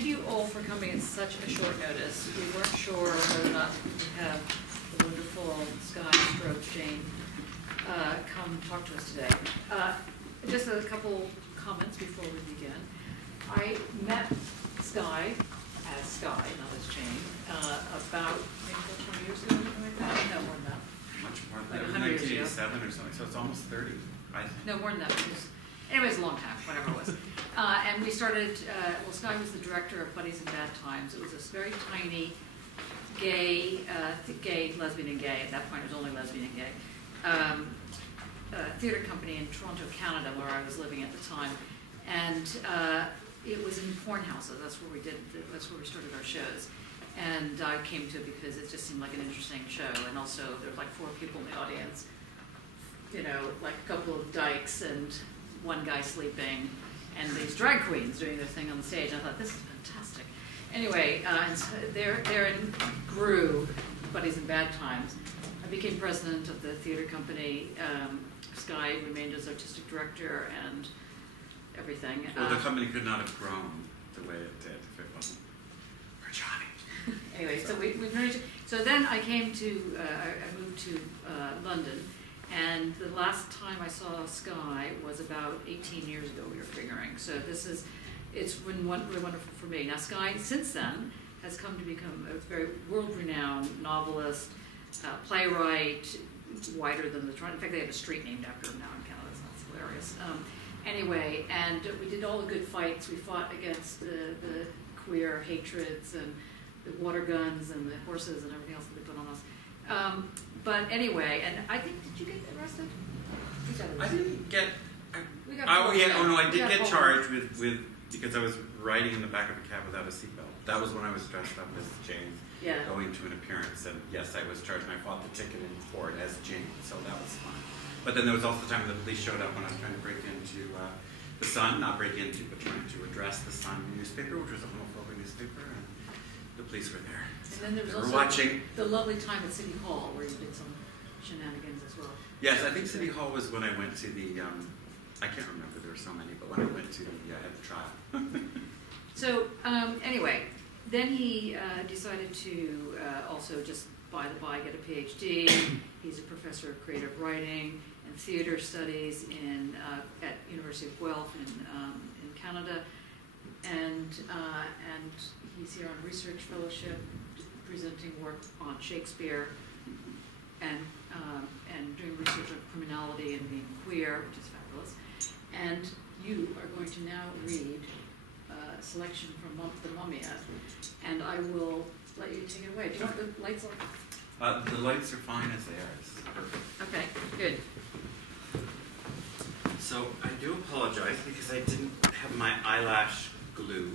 thank you all for coming at such a short notice. We weren't sure whether or not we could have the wonderful Sky stroke Jane come talk to us today. Just a couple comments before we begin. I met Sky as Sky, not as Jane, about maybe 20 years ago, something like that. No, more than that. Much more than like that. 1987 or something, so it's almost 30, I think. No, more than that. Anyways, a long time, whatever it was. And we started, well, Sky was the director of Buddies in Bad Times. It was this very tiny gay, lesbian and gay, at that point it was only lesbian and gay, theater company in Toronto, Canada, where I was living at the time. And it was in porn houses. That's where we started our shows. And I came to it because it just seemed like an interesting show. And also, there were like 4 people in the audience, you know, like a couple of dykes and one guy sleeping, and these drag queens doing their thing on the stage. I thought, this is fantastic. Anyway, and so therein grew Buddies in Bad Times. I became president of the theater company. Sky remained as artistic director and everything. Well, the company could not have grown the way it did if it wasn't for Johnny. Anyway, so we managed. So then I came to, I moved to London. And the last time I saw Sky was about 18 years ago, we were figuring. So it's been really wonderful for me. Now Sky, since then, has come to become a very world-renowned novelist, playwright, wider than the Toronto. In fact, they have a street named after him now in Canada, so that's hilarious. Anyway, and we did all the good fights. We fought against the queer hatreds and the water guns and the horses and everything else that they put on us. But anyway, and I think, did you get arrested? I didn't get. I did get charged with because I was riding in the back of a cab without a seatbelt. That was when I was dressed up as Jane, going to an appearance, and yes, I was charged, and I fought the ticket in for it as Jane, so that was fun. But then there was also the time the police showed up when I was trying to break into the Sun, not break into, but trying to address the Sun newspaper, which was a homophobic newspaper, and the police were there. And then there was also watching the lovely time at City Hall where you did some shenanigans as well. Yes, I think City Hall was when I went to the, I can't remember, there were so many, but when I went to the trial. So anyway, then he decided to also just by the by get a PhD. He's a professor of creative writing and theater studies at University of Guelph in Canada, and he's here on research fellowship, presenting work on Shakespeare, and doing research on criminality and being queer, which is fabulous. And you are going to now read a selection from The Mummiad, and I will let you take it away. Do you want the lights on? The lights are fine as they are. This is perfect. Okay, good. So I do apologize because I didn't have my eyelash glue,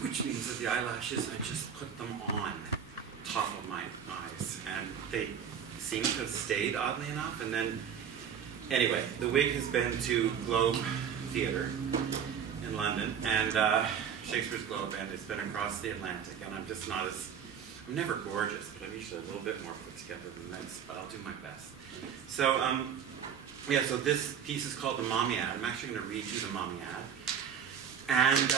which means that the eyelashes, I just put them on top of my eyes, and they seem to have stayed, oddly enough. And then, anyway, the wig has been to Globe Theatre in London, and Shakespeare's Globe, and it's been across the Atlantic, and I'm just not as, I'm never gorgeous, but I'm usually a little bit more put together than this, but I'll do my best. So, yeah, so this piece is called The Mummiad. I'm actually going to read you The Mummiad. And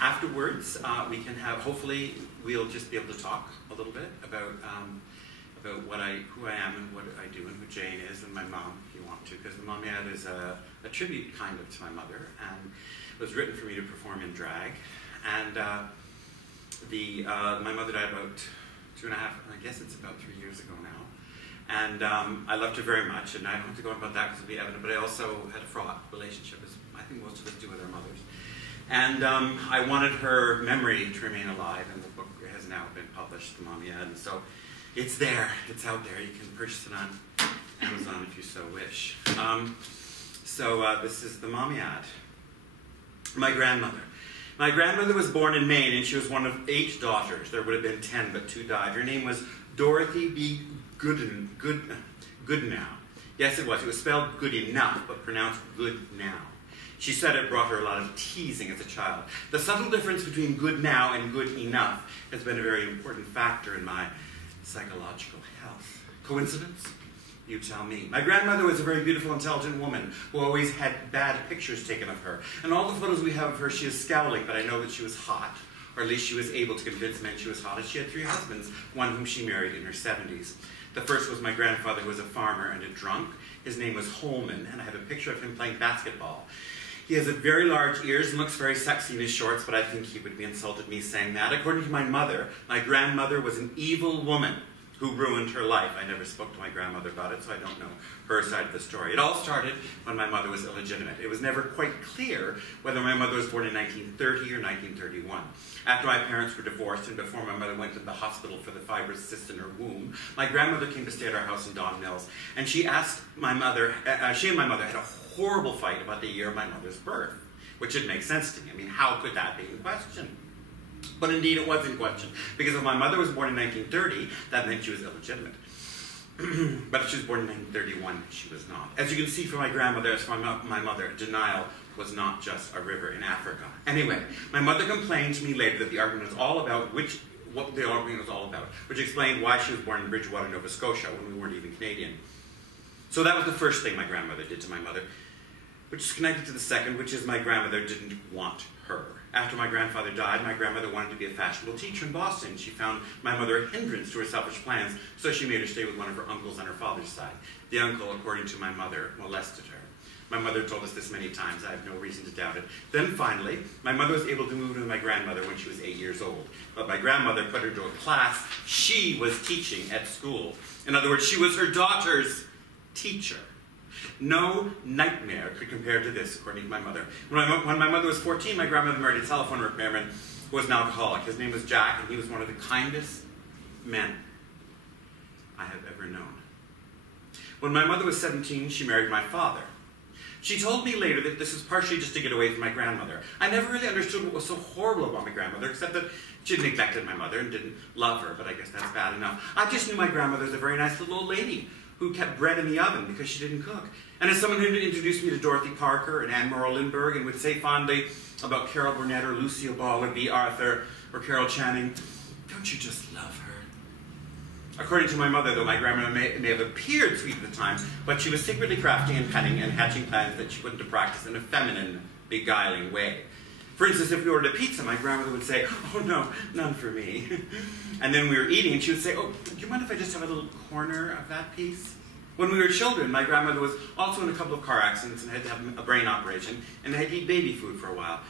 afterwards, we can have, hopefully, we'll just be able to talk a little bit about who I am and what I do and who Jane is and my mom, if you want to, because The Mummiad is a tribute kind of to my mother, and it was written for me to perform in drag. And my mother died about 2.5, I guess it's about 3 years ago now. And I loved her very much, and I don't have to go on about that because it'll be evident, but I also had a fraught relationship, as I think most of us do with our mothers. And I wanted her memory to remain alive, and the book has now been published, The Mummiad, and so it's there, it's out there. You can purchase it on Amazon if you so wish. This is The Mummiad. My grandmother. My grandmother was born in Maine, and she was one of 8 daughters. There would have been 10, but 2 died. Her name was Dorothy B. Goodnow. Yes, it was. It was spelled good enough, but pronounced good now. She said it brought her a lot of teasing as a child. The subtle difference between good now and good enough has been a very important factor in my psychological health. Coincidence? You tell me. My grandmother was a very beautiful, intelligent woman who always had bad pictures taken of her. And all the photos we have of her, she is scowling, but I know that she was hot. Or at least she was able to convince men she was hot. And she had 3 husbands, one whom she married in her 70s. The first was my grandfather, who was a farmer and a drunk. His name was Holman, and I have a picture of him playing basketball. He has very large ears and looks very sexy in his shorts, but I think he would be insulted me saying that. According to my mother, my grandmother was an evil woman who ruined her life. I never spoke to my grandmother about it, so I don't know her side of the story. It all started when my mother was illegitimate. It was never quite clear whether my mother was born in 1930 or 1931. After my parents were divorced and before my mother went to the hospital for the fibrous cyst in her womb, my grandmother came to stay at our house in Don Mills, and she asked my mother, she and my mother had a horrible fight about the year of my mother's birth, which would make sense to me. I mean, how could that be in question? But indeed, it was in question, because if my mother was born in 1930, that meant she was illegitimate. But if she was born in 1931, she was not. As you can see from my grandmother, as from my mother, denial was not just a river in Africa. Anyway, my mother complained to me later that the argument was all about what the argument was all about, which explained why she was born in Bridgewater, Nova Scotia, when we weren't even Canadian. So that was the first thing my grandmother did to my mother, which is connected to the second, which is my grandmother didn't want her. After my grandfather died, my grandmother wanted to be a fashionable teacher in Boston. She found my mother a hindrance to her selfish plans, so she made her stay with one of her uncles on her father's side. The uncle, according to my mother, molested her. My mother told us this many times. I have no reason to doubt it. Then finally, my mother was able to move in with my grandmother when she was 8 years old. But my grandmother put her to a class she was teaching at school. In other words, she was her daughter's teacher. No nightmare could compare to this, according to my mother. When my mother was 14, my grandmother married a telephone repairman who was an alcoholic. His name was Jack, and he was one of the kindest men I have ever known. When my mother was 17, she married my father. She told me later that this was partially just to get away from my grandmother. I never really understood what was so horrible about my grandmother, except that she had neglected my mother and didn't love her, but I guess that's bad enough. I just knew my grandmother was a very nice little old lady who kept bread in the oven because she didn't cook. And as someone who introduced me to Dorothy Parker and Anne Morrow Lindbergh and would say fondly about Carol Burnett or Lucille Ball or B. Arthur or Carol Channing, don't you just love her? According to my mother, though, my grandmother may have appeared sweet at the time, but she was secretly crafty and cunning and hatching plans that she put into practice in a feminine, beguiling way. For instance, if we ordered a pizza, my grandmother would say, "Oh no, none for me." And then we were eating, and she would say, "Oh, do you mind if I just have a little corner of that piece?" When we were children, my grandmother was also in a couple of car accidents and had to have a brain operation, and had to eat baby food for a while.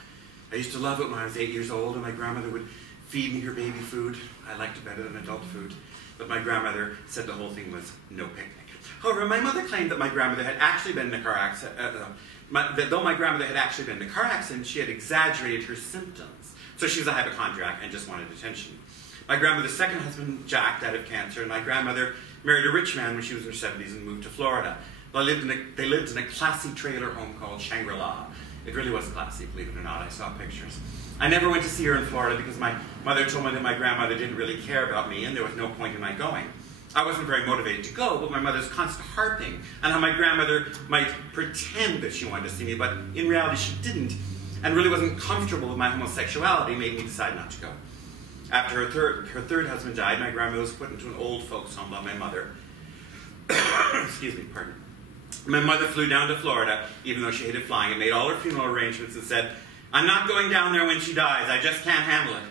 I used to love it when I was 8 years old, and my grandmother would feed me her baby food. I liked it better than adult food. But my grandmother said the whole thing was no picnic. However, my mother claimed that my grandmother had actually been in a car accident, that though my grandmother had actually been in a car accident, she had exaggerated her symptoms. So she was a hypochondriac and just wanted attention. My grandmother's second husband, Jack, died of cancer, and my grandmother married a rich man when she was in her 70s and moved to Florida. They lived in a classy trailer home called Shangri-La. It really was classy, believe it or not. I saw pictures. I never went to see her in Florida because my mother told me that my grandmother didn't really care about me and there was no point in my going. I wasn't very motivated to go, but my mother's constant harping on how my grandmother might pretend that she wanted to see me, but in reality she didn't, and really wasn't comfortable with my homosexuality, made me decide not to go. After her third husband died, my grandmother was put into an old folks home by my mother. Excuse me, pardon. My mother flew down to Florida, even though she hated flying, and made all her funeral arrangements and said, "I'm not going down there when she dies. I just can't handle it."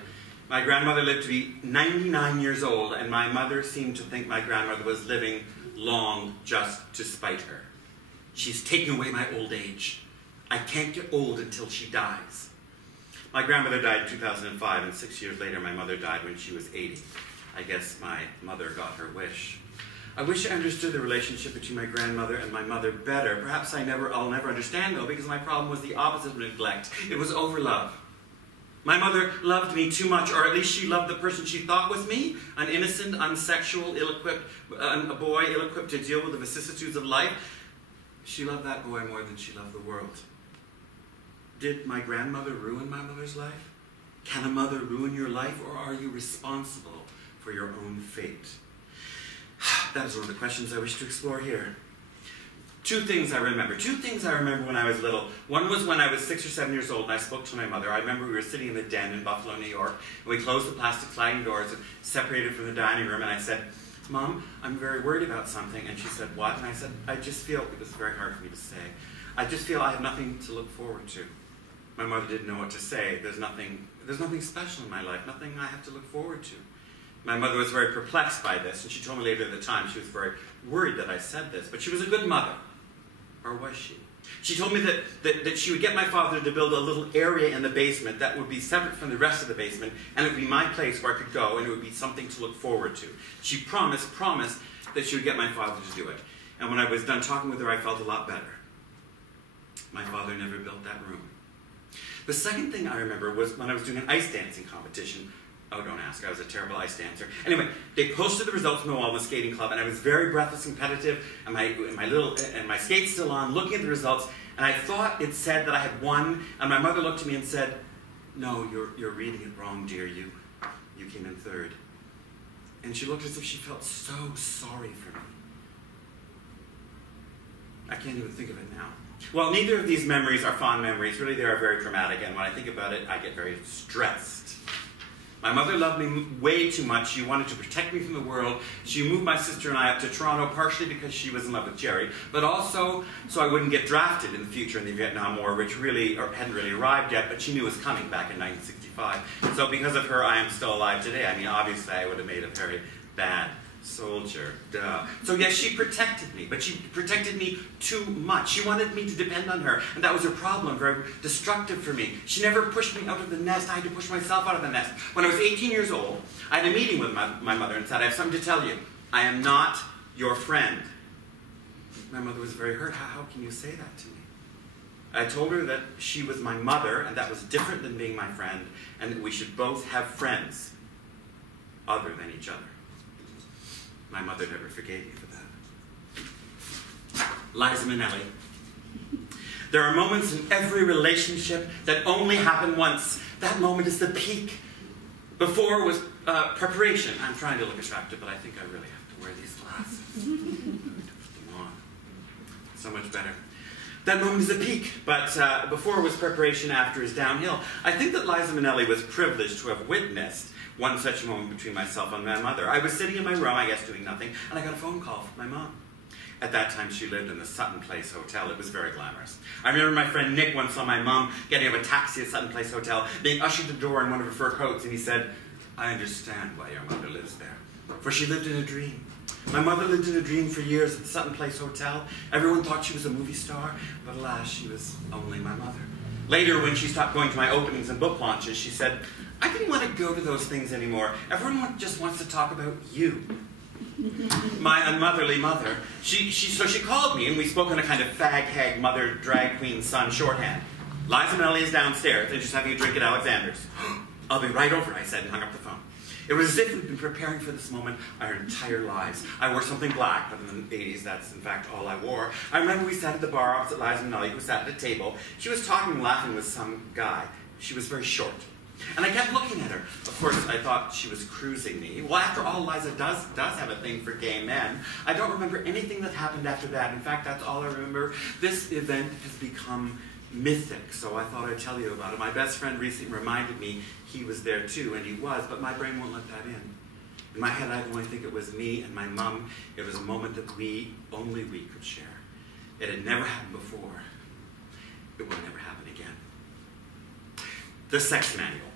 My grandmother lived to be 99 years old, and my mother seemed to think my grandmother was living long just to spite her. "She's taking away my old age. I can't get old until she dies." My grandmother died in 2005, and 6 years later my mother died when she was 80. I guess my mother got her wish. I wish I understood the relationship between my grandmother and my mother better. Perhaps I'll never understand, though, because my problem was the opposite of neglect. It was overlove. My mother loved me too much, or at least she loved the person she thought was me, an innocent, unsexual, a boy ill-equipped to deal with the vicissitudes of life. She loved that boy more than she loved the world. Did my grandmother ruin my mother's life? Can a mother ruin your life, or are you responsible for your own fate? That is one of the questions I wish to explore here. Two things I remember when I was little. One was when I was 6 or 7 years old and I spoke to my mother. I remember we were sitting in the den in Buffalo, New York, and we closed the plastic sliding doors and separated from the dining room, and I said, Mom, I'm very worried about something. And she said, what? And I said, I just feel, it was very hard for me to say, I just feel I have nothing to look forward to. My mother didn't know what to say. There's nothing special in my life, nothing I have to look forward to. My mother was very perplexed by this, and she told me later at the time she was very worried that I said this. But she was a good mother. Or was she? She told me that she would get my father to build a little area in the basement that would be separate from the rest of the basement, and it would be my place where I could go, and it would be something to look forward to. She promised that she would get my father to do it. And when I was done talking with her, I felt a lot better. My father never built that room. The second thing I remember was when I was doing an ice dancing competition. Oh, don't ask, I was a terrible ice dancer. Anyway, they posted the results on the wall in the skating club, and I was very breathless and competitive, and my skates still on, looking at the results, and I thought it said that I had won, and my mother looked at me and said, no, you're reading it wrong, dear, you came in third. And she looked as if she felt so sorry for me. I can't even think of it now. Well, neither of these memories are fond memories. Really, they are very traumatic, and when I think about it, I get very stressed. My mother loved me way too much. She wanted to protect me from the world. She moved my sister and I up to Toronto, partially because she was in love with Jerry, but also so I wouldn't get drafted in the future in the Vietnam War, which hadn't really arrived yet, but she knew was coming back in 1965. So because of her, I am still alive today. I mean, obviously, I would have made a very bad soldier, duh. So yes, she protected me, but she protected me too much. She wanted me to depend on her, and that was her problem, very destructive for me. She never pushed me out of the nest. I had to push myself out of the nest. When I was 18 years old, I had a meeting with my mother and said, I have something to tell you. I am not your friend. My mother was very hurt. How can you say that to me? I told her that she was my mother, and that was different than being my friend, and that we should both have friends other than each other. My mother never forgave me for that. Liza Minnelli. There are moments in every relationship that only happen once. That moment is the peak. Before was preparation. I'm trying to look attractive, but I think I really have to wear these glasses. I have to put them on. So much better. That moment is the peak, but before was preparation, after is downhill. I think that Liza Minnelli was privileged to have witnessed one such moment between myself and my mother. I was sitting in my room, I guess doing nothing, and I got a phone call from my mom. At that time, she lived in the Sutton Place Hotel. It was very glamorous. I remember my friend Nick once saw my mom getting out of a taxi at Sutton Place Hotel, being ushered to the door in one of her fur coats, and he said, I understand why your mother lives there, for she lived in a dream. My mother lived in a dream for years at the Sutton Place Hotel. Everyone thought she was a movie star, but alas, she was only my mother. Later, when she stopped going to my openings and book launches, she said, I didn't want to go to those things anymore. Everyone just wants to talk about you. My unmotherly mother. So she called me, and we spoke in a kind of fag, hag, mother, drag queen, son shorthand. Liza Minnelli is downstairs. They're just having a drink at Alexander's. I'll be right over, I said, and hung up the phone. It was as if we'd been preparing for this moment our entire lives. I wore something black, but in the 80s, that's in fact all I wore. I remember we sat at the bar opposite Liza Minnelli, who sat at a table. She was talking and laughing with some guy. She was very short. And I kept looking at her. Of course, I thought she was cruising me. Well, after all, Liza does have a thing for gay men. I don't remember anything that happened after that. In fact, that's all I remember. This event has become mythic, so I thought I'd tell you about it. My best friend recently reminded me he was there too, and he was, but my brain won't let that in. In my head, I only think it was me and my mom. It was a moment that only we could share. It had never happened before. It will never happen again. The sex manual.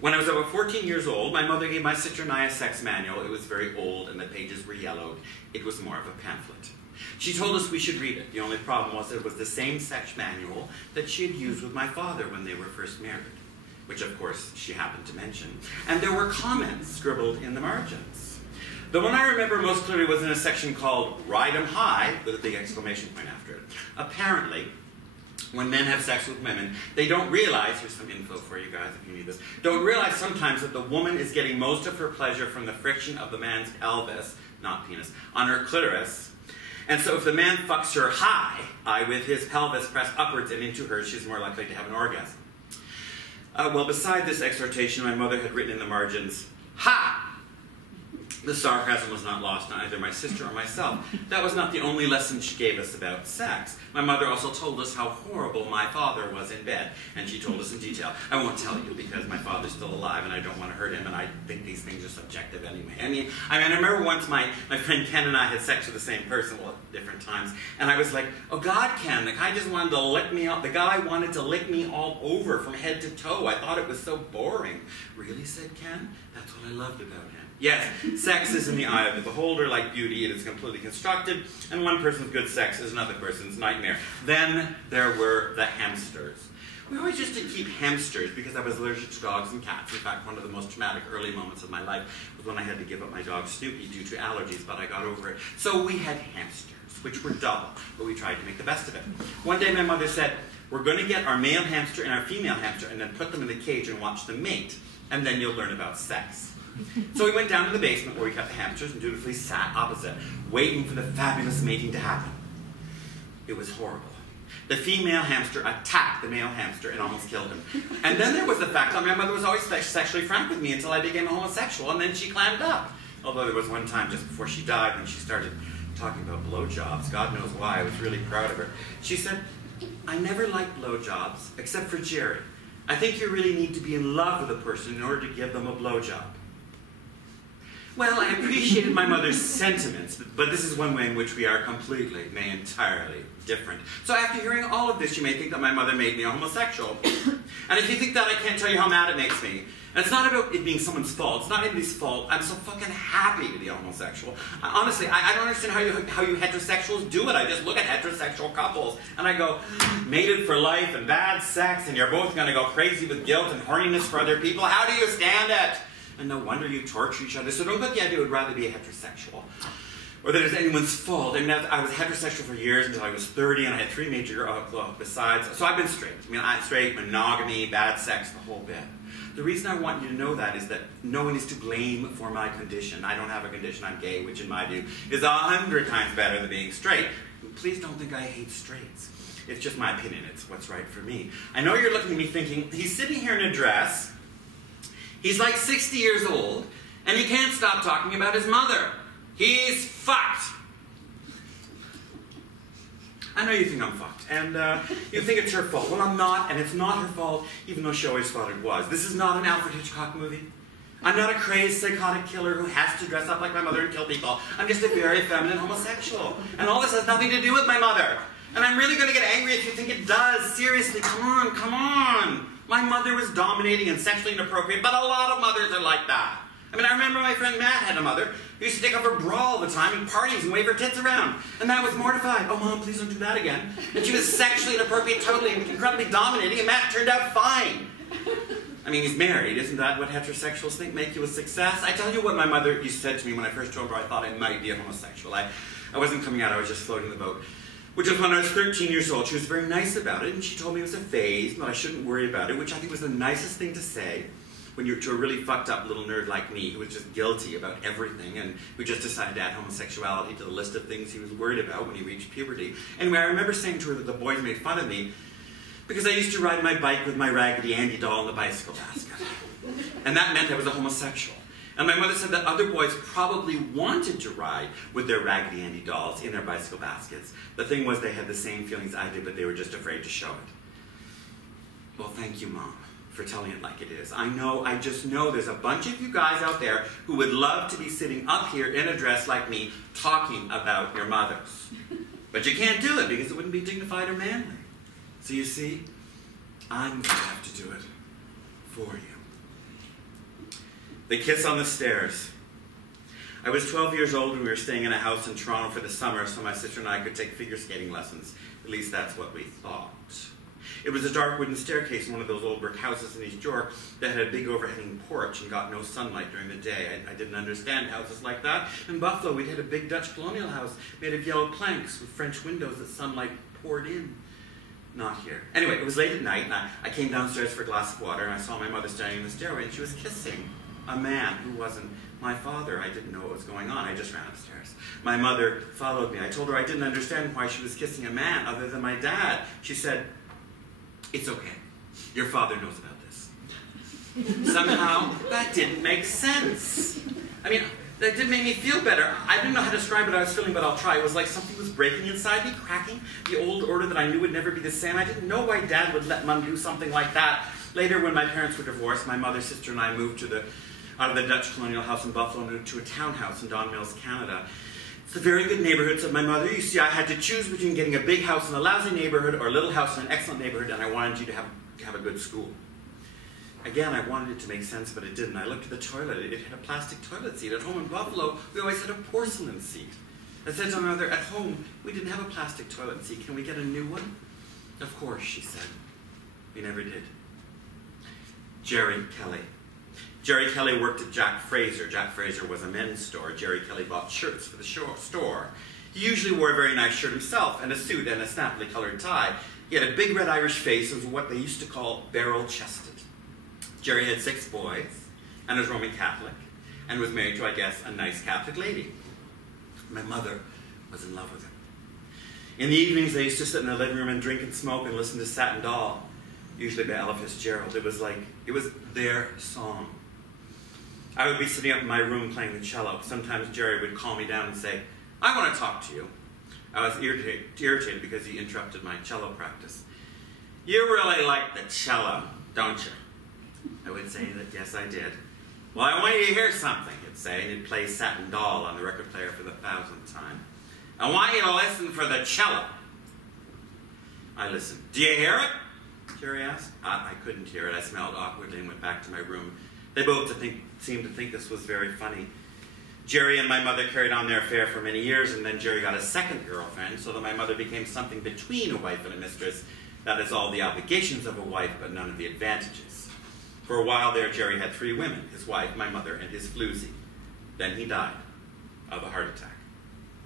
When I was about 14 years old, my mother gave my sister and I a sex manual. It was very old and the pages were yellowed. It was more of a pamphlet. She told us we should read it. The only problem was that it was the same sex manual that she had used with my father when they were first married, which of course she happened to mention. And there were comments scribbled in the margins. The one I remember most clearly was in a section called Ride 'em High, with a big exclamation point after it. Apparently, when men have sex with women, they don't realize, here's some info for you guys if you need this, don't realize sometimes that the woman is getting most of her pleasure from the friction of the man's pelvis, not penis, on her clitoris. And so if the man fucks her high, with his pelvis pressed upwards and into her, she's more likely to have an orgasm. Well, beside this exhortation, my mother had written in the margins, ha! The sarcasm was not lost on either my sister or myself. That was not the only lesson she gave us about sex. My mother also told us how horrible my father was in bed, and she told us in detail. I won't tell you because my father's still alive and I don't want to hurt him, and I think these things are subjective anyway. I remember once my friend Ken and I had sex with the same person, well, at different times, and I was like, oh God, Ken, the guy just wanted to lick me up. The guy wanted to lick me all over from head to toe. I thought it was so boring. Really, said Ken? That's what I loved about him. Yes, sex is in the eye of the beholder, like beauty. It is completely constructed, and one person's good sex is another person's nightmare. Then there were the hamsters. We always used to keep hamsters because I was allergic to dogs and cats. In fact, one of the most traumatic early moments of my life was when I had to give up my dog Snoopy due to allergies, but I got over it. So we had hamsters, which were dull, but we tried to make the best of it. One day my mother said, we're going to get our male hamster and our female hamster and then put them in the cage and watch them mate, and then you'll learn about sex. So we went down to the basement where we kept the hamsters and dutifully sat opposite, waiting for the fabulous mating to happen. It was horrible. The female hamster attacked the male hamster and almost killed him. And then there was the fact that my mother was always sexually frank with me until I became a homosexual, and then she clammed up. Although there was one time just before she died when she started talking about blowjobs. God knows why. I was really proud of her. She said, I never liked blowjobs, except for Jerry. I think you really need to be in love with a person in order to give them a blowjob. Well, I appreciated my mother's sentiments, but this is one way in which we are completely, nay, entirely different. So after hearing all of this, you may think that my mother made me a homosexual. And if you think that, I can't tell you how mad it makes me. And it's not about it being someone's fault. It's not anybody's fault. I'm so fucking happy to be a homosexual. Honestly, I don't understand how you heterosexuals do it. I just look at heterosexual couples, and I go, mated for life and bad sex, and you're both going to go crazy with guilt and horniness for other people. How do you stand it? And no wonder you torture each other. So don't get the idea I would rather be a heterosexual. Or that it's anyone's fault. I mean, I was heterosexual for years until I was 30, and I had 3 major besides. So I've been straight. I mean, I'm straight, monogamy, bad sex, the whole bit. The reason I want you to know that is that no one is to blame for my condition. I don't have a condition, I'm gay, which in my view is 100 times better than being straight. Please don't think I hate straights. It's just my opinion. It's what's right for me. I know you're looking at me thinking, he's sitting here in a dress, he's like 60 years old, and he can't stop talking about his mother. He's fucked. I know you think I'm fucked, and you think it's her fault. Well, I'm not, and it's not her fault, even though she always thought it was. This is not an Alfred Hitchcock movie. I'm not a crazed psychotic killer who has to dress up like my mother and kill people. I'm just a very feminine homosexual. And all this has nothing to do with my mother. And I'm really going to get angry if you think it does. Seriously, come on, come on. My mother was dominating and sexually inappropriate, but a lot of mothers are like that. I mean, I remember my friend Matt had a mother who used to take off her bra all the time in parties and wave her tits around. And Matt was mortified. Oh, Mom, please don't do that again. And she was sexually inappropriate, totally, incredibly dominating, and Matt turned out fine. I mean, he's married. Isn't that what heterosexuals think make you a success? I tell you what my mother used to say to me when I first told her I thought I might be a homosexual. I wasn't coming out, I was just floating the boat. Which was when I was 13 years old. She was very nice about it, and she told me it was a phase, but I shouldn't worry about it, which I think was the nicest thing to say when you're to a really fucked up little nerd like me who was just guilty about everything and who just decided to add homosexuality to the list of things he was worried about when he reached puberty. Anyway, I remember saying to her that the boys made fun of me because I used to ride my bike with my Raggedy Andy doll in the bicycle basket. And that meant I was a homosexual. And my mother said that other boys probably wanted to ride with their Raggedy Andy dolls in their bicycle baskets. The thing was they had the same feelings I did, but they were just afraid to show it. Well, thank you, Mom, for telling it like it is. I just know there's a bunch of you guys out there who would love to be sitting up here in a dress like me talking about your mothers. But you can't do it because it wouldn't be dignified or manly. So you see, I'm going to have to do it for you. The kiss on the stairs. I was 12 years old and we were staying in a house in Toronto for the summer so my sister and I could take figure skating lessons. At least that's what we thought. It was a dark wooden staircase in one of those old brick houses in East York that had a big overhanging porch and got no sunlight during the day. I didn't understand houses like that. In Buffalo, we'd had a big Dutch colonial house made of yellow planks with French windows that sunlight poured in. Not here. Anyway, it was late at night, and I came downstairs for a glass of water, and I saw my mother standing in the stairway, and she was kissing a man who wasn't my father. I didn't know what was going on. I just ran upstairs. My mother followed me. I told her I didn't understand why she was kissing a man other than my dad. She said, "It's okay. Your father knows about this." Somehow, that didn't make sense. I mean, that did make me feel better. I didn't know how to describe what I was feeling, but I'll try. It was like something was breaking inside me, cracking. The old order that I knew would never be the same. I didn't know why Dad would let Mum do something like that. Later, when my parents were divorced, my mother, sister, and I moved out of the Dutch colonial house in Buffalo and to a townhouse in Don Mills, Canada. It's a very good neighborhood, said my mother. You see, I had to choose between getting a big house in a lousy neighborhood or a little house in an excellent neighborhood, and I wanted you to have a good school. Again, I wanted it to make sense, but it didn't. I looked at the toilet. It had a plastic toilet seat. At home in Buffalo, we always had a porcelain seat. I said to my mother, at home, we didn't have a plastic toilet seat. Can we get a new one? Of course, she said. We never did. Jerry Kelly. Jerry Kelly worked at Jack Fraser. Jack Fraser was a men's store. Jerry Kelly bought shirts for the store. He usually wore a very nice shirt himself, and a suit and a snappily colored tie. He had a big red Irish face and was what they used to call barrel-chested. Jerry had 6 boys, and was Roman Catholic, and was married to, I guess, a nice Catholic lady. My mother was in love with him. In the evenings, they used to sit in the living room and drink and smoke and listen to Satin Doll, usually by Ella Fitzgerald. It was their song. I would be sitting up in my room playing the cello. Sometimes Jerry would call me down and say, I want to talk to you. I was irritated because he interrupted my cello practice. You really like the cello, don't you? I would say that, yes, I did. Well, I want you to hear something, he'd say, and he'd play Satin Doll on the record player for the 1000th time. I want you to listen for the cello. I listened. Do you hear it? Jerry asked. I couldn't hear it. I smelled awkwardly and went back to my room. They both seemed to think this was very funny. Jerry and my mother carried on their affair for many years, and then Jerry got a second girlfriend, so that my mother became something between a wife and a mistress. That is all the obligations of a wife, but none of the advantages. For a while there, Jerry had 3 women, his wife, my mother, and his floozy. Then he died of a heart attack.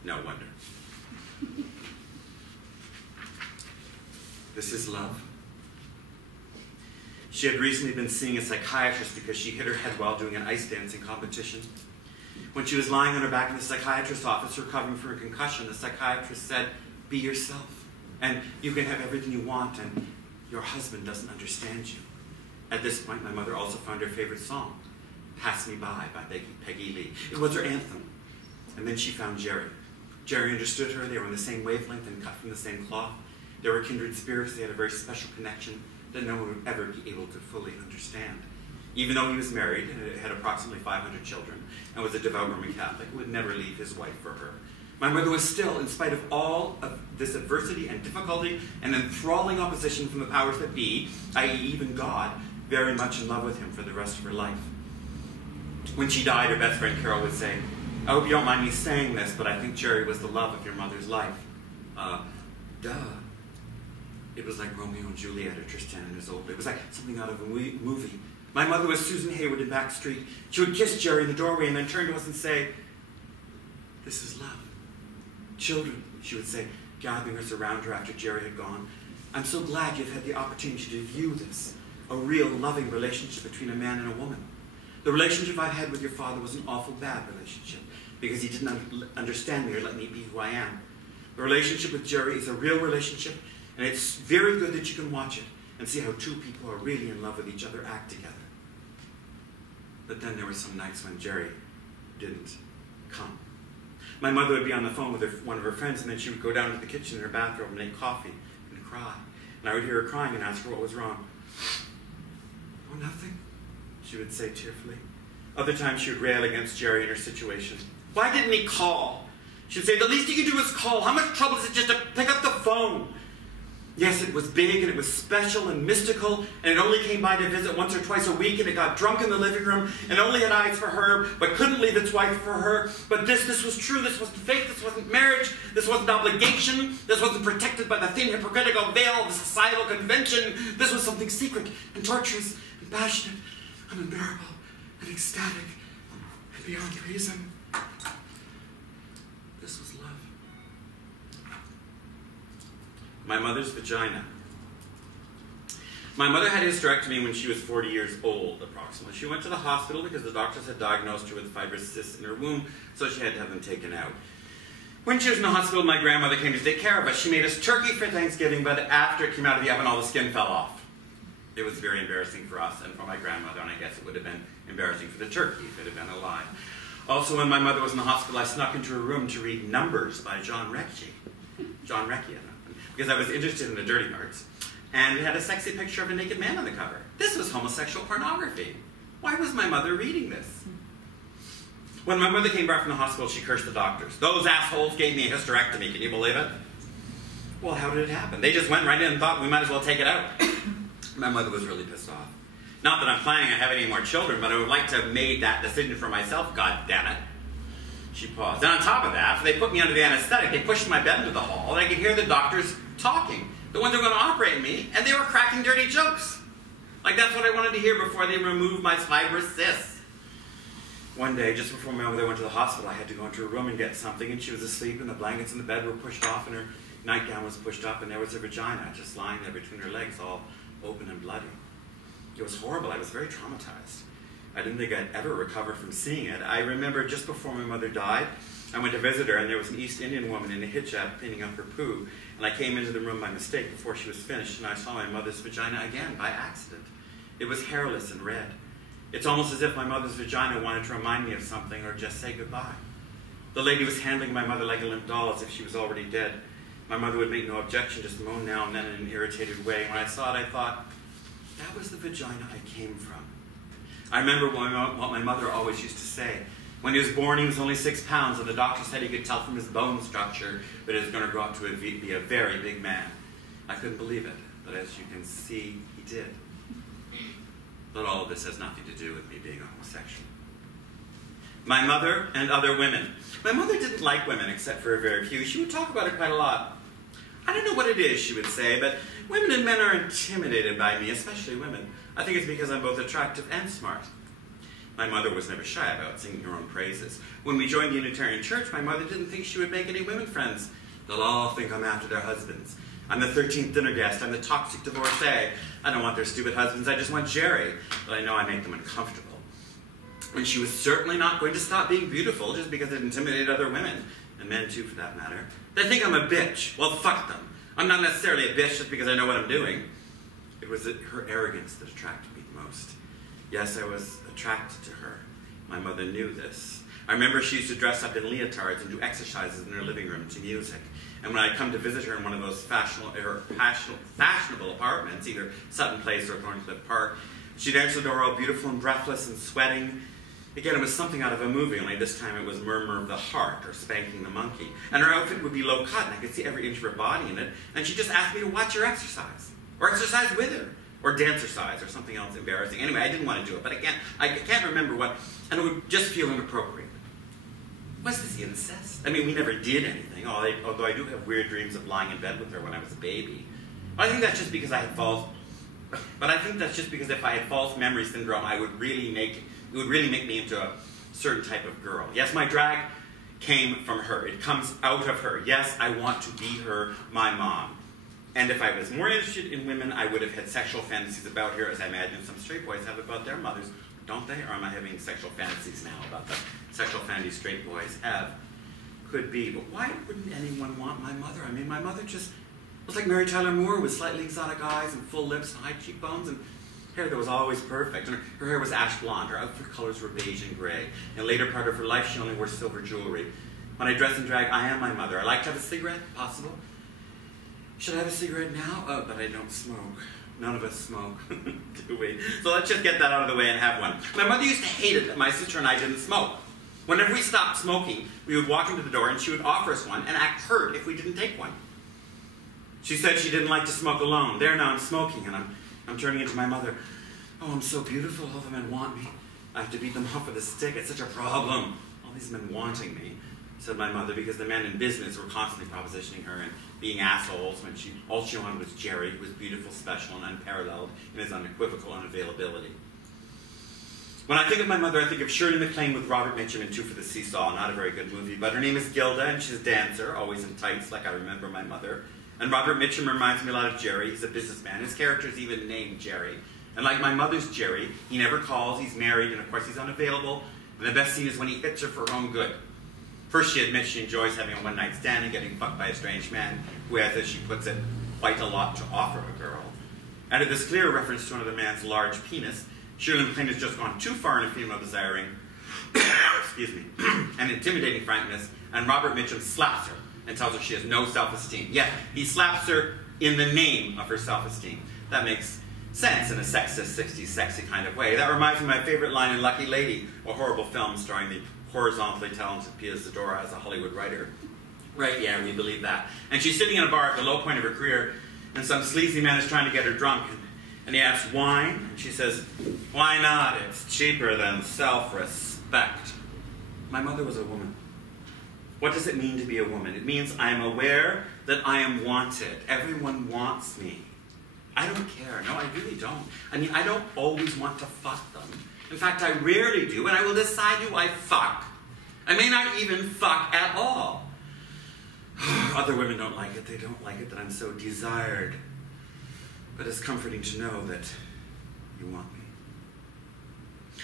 No wonder. This is love. She had recently been seeing a psychiatrist because she hit her head while doing an ice dancing competition. When she was lying on her back in the psychiatrist's office recovering from a concussion, the psychiatrist said, be yourself, and you can have everything you want, and your husband doesn't understand you. At this point, my mother also found her favorite song, Pass Me By Peggy Lee. It was her anthem. And then she found Jerry. Jerry understood her. They were on the same wavelength and cut from the same cloth. They were kindred spirits. They had a very special connection that no one would ever be able to fully understand. Even though he was married and had approximately 500 children and was a devout Roman Catholic, would never leave his wife for her. My mother was still, in spite of all of this adversity and difficulty and enthralling opposition from the powers that be, i.e. even God, very much in love with him for the rest of her life. When she died, her best friend Carol would say, I hope you don't mind me saying this, but I think Jerry was the love of your mother's life. Duh. It was like Romeo and Juliet or Tristan and Isolde. It was like something out of a movie. My mother was Susan Hayward in Back Street. She would kiss Jerry in the doorway and then turn to us and say, this is love. Children, she would say, gathering us around her after Jerry had gone. I'm so glad you've had the opportunity to view this, a real loving relationship between a man and a woman. The relationship I had with your father was an awful bad relationship because he didn't understand me or let me be who I am. The relationship with Jerry is a real relationship, and it's very good that you can watch it and see how 2 people are really in love with each other act together. But then there were some nights when Jerry didn't come. My mother would be on the phone with one of her friends, and then she would go down to the kitchen in her bathroom and make coffee and cry. And I would hear her crying and ask her what was wrong. Oh, nothing, she would say tearfully. Other times she would rail against Jerry and her situation. Why didn't he call? She would say, the least he could do is call. How much trouble is it just to pick up the phone? Yes, it was big and it was special and mystical, and it only came by to visit once or twice a week, and it got drunk in the living room and only had eyes for her, but couldn't leave its wife for her. But this was true. This wasn't fake. This wasn't marriage. This wasn't obligation. This wasn't protected by the thin hypocritical veil of societal convention. This was something secret and torturous and passionate and unbearable and ecstatic and beyond reason. This was love. My mother's vagina. My mother had a hysterectomy when she was 40 years old, approximately. She went to the hospital because the doctors had diagnosed her with fibrous cysts in her womb, so she had to have them taken out. When she was in the hospital, my grandmother came to take care of us. She made us turkey for Thanksgiving, but after it came out of the oven, all the skin fell off. It was very embarrassing for us and for my grandmother, and I guess it would have been embarrassing for the turkey if it had been alive. Also, when my mother was in the hospital, I snuck into her room to read Numbers by John Recchi, because I was interested in the dirty parts. And it had a sexy picture of a naked man on the cover. This was homosexual pornography. Why was my mother reading this? When my mother came back from the hospital, she cursed the doctors. Those assholes gave me a hysterectomy. Can you believe it? Well, how did it happen? They just went right in and thought we might as well take it out. My mother was really pissed off. Not that I'm planning on having any more children, but I would like to have made that decision for myself, God damn it. She paused. And on top of that, they put me under the anesthetic. They pushed my bed into the hall, and I could hear the doctors talking. The ones who were going to operate on me, and they were cracking dirty jokes. Like that's what I wanted to hear before they removed my fibrous cysts. One day, just before my mother went to the hospital, I had to go into her room and get something, and she was asleep, and the blankets in the bed were pushed off, and her nightgown was pushed up, and there was her vagina just lying there between her legs, all open and bloody. It was horrible. I was very traumatized. I didn't think I'd ever recover from seeing it. I remember just before my mother died, I went to visit her, and there was an East Indian woman in a hijab cleaning up her poo, and I came into the room by mistake before she was finished, and I saw my mother's vagina again by accident. It was hairless and red. It's almost as if my mother's vagina wanted to remind me of something or just say goodbye. The lady was handling my mother like a limp doll as if she was already dead. My mother would make no objection, just moan now and then in an irritated way. When I saw it, I thought, that was the vagina I came from. I remember what my mother always used to say. When he was born, he was only 6 pounds, and the doctor said he could tell from his bone structure that he was going to grow up to be a very big man. I couldn't believe it, but as you can see, he did. But all of this has nothing to do with me being homosexual. My mother and other women. My mother didn't like women except for a very few. She would talk about it quite a lot. I don't know what it is, she would say, but women and men are intimidated by me, especially women. I think it's because I'm both attractive and smart. My mother was never shy about singing her own praises. When we joined the Unitarian Church, my mother didn't think she would make any women friends. They'll all think I'm after their husbands. I'm the 13th dinner guest. I'm the toxic divorcee. I don't want their stupid husbands. I just want Jerry. But I know I make them uncomfortable. And she was certainly not going to stop being beautiful just because it intimidated other women, and men too for that matter. They think I'm a bitch. Well, fuck them. I'm not necessarily a bitch just because I know what I'm doing. It was her arrogance that attracted me the most. Yes, I was attracted to her. My mother knew this. I remember she used to dress up in leotards and do exercises in her living room to music. And when I'd come to visit her in one of those fashionable apartments, either Sutton Place or Thorncliffe Park, she'd answer the door all beautiful and breathless and sweating. Again, it was something out of a movie, only this time it was Murmur of the Heart or Spanking the Monkey. And her outfit would be low cut, and I could see every inch of her body in it. And she just asked me to watch her exercise, or exercise with her, or dancercise, or something else embarrassing. Anyway, I didn't want to do it, but I can't remember what, and it would just feel inappropriate. Was this incest? I mean, we never did anything, although I do have weird dreams of lying in bed with her when I was a baby. But I think that's just because I had if I had false memory syndrome, it would really make me into a certain type of girl. Yes, my drag came from her. It comes out of her. Yes, I want to be her, my mom. And if I was more interested in women, I would have had sexual fantasies about her, as I imagine some straight boys have about their mothers. Don't they? Or am I having sexual fantasies now about the sexual fantasies straight boys have? Could be. But why wouldn't anyone want my mother? I mean, my mother just was like Mary Tyler Moore with slightly exotic eyes and full lips and high cheekbones and hair that was always perfect. And her hair was ash blonde. Her outfit colors were beige and gray. In the later part of her life, she only wore silver jewelry. When I dress in drag, I am my mother. I like to have a cigarette, if possible. Should I have a cigarette now? Oh, but I don't smoke. None of us smoke, do we? So let's just get that out of the way and have one. My mother used to hate it that my sister and I didn't smoke. Whenever we stopped smoking, we would walk into the door and she would offer us one and act hurt if we didn't take one. She said she didn't like to smoke alone. There now I'm smoking, and I'm turning into my mother. Oh, I'm so beautiful. All the men want me. I have to beat them off with a stick. It's such a problem. All these men wanting me, said my mother, because the men in business were constantly propositioning her and being assholes when all she wanted was Jerry, who was beautiful, special, and unparalleled in his unequivocal unavailability. When I think of my mother, I think of Shirley MacLaine with Robert Mitchum in Two for the Seesaw, not a very good movie, but her name is Gilda, and she's a dancer, always in tights, like I remember my mother. And Robert Mitchum reminds me a lot of Jerry. He's a businessman. His character's even named Jerry. And like my mother's Jerry, he never calls, he's married, and of course he's unavailable. And the best scene is when he hits her for her own good. First, she admits she enjoys having a one-night stand and getting fucked by a strange man who has, as she puts it, quite a lot to offer a girl. And at this clear reference to another man's large penis, Shirley MacLaine has just gone too far in a female desiring excuse me, and intimidating frankness, and Robert Mitchum slaps her and tells her she has no self-esteem. Yet, he slaps her in the name of her self-esteem. That makes sense in a sexist, 60s sexy kind of way. That reminds me of my favorite line in Lucky Lady, a horrible film starring the horizontally talented Pia Zadora as a Hollywood writer. Right, yeah, we believe that. And she's sitting in a bar at the low point of her career, and some sleazy man is trying to get her drunk, and he asks, wine? And she says, why not? It's cheaper than self-respect. My mother was a woman. What does it mean to be a woman? It means I am aware that I am wanted. Everyone wants me. I don't care. No, I really don't. I mean, I don't always want to fuck them. In fact, I rarely do, and I will decide who I fuck. I may not even fuck at all. Other women don't like it. They don't like it that I'm so desired. But it's comforting to know that you want me.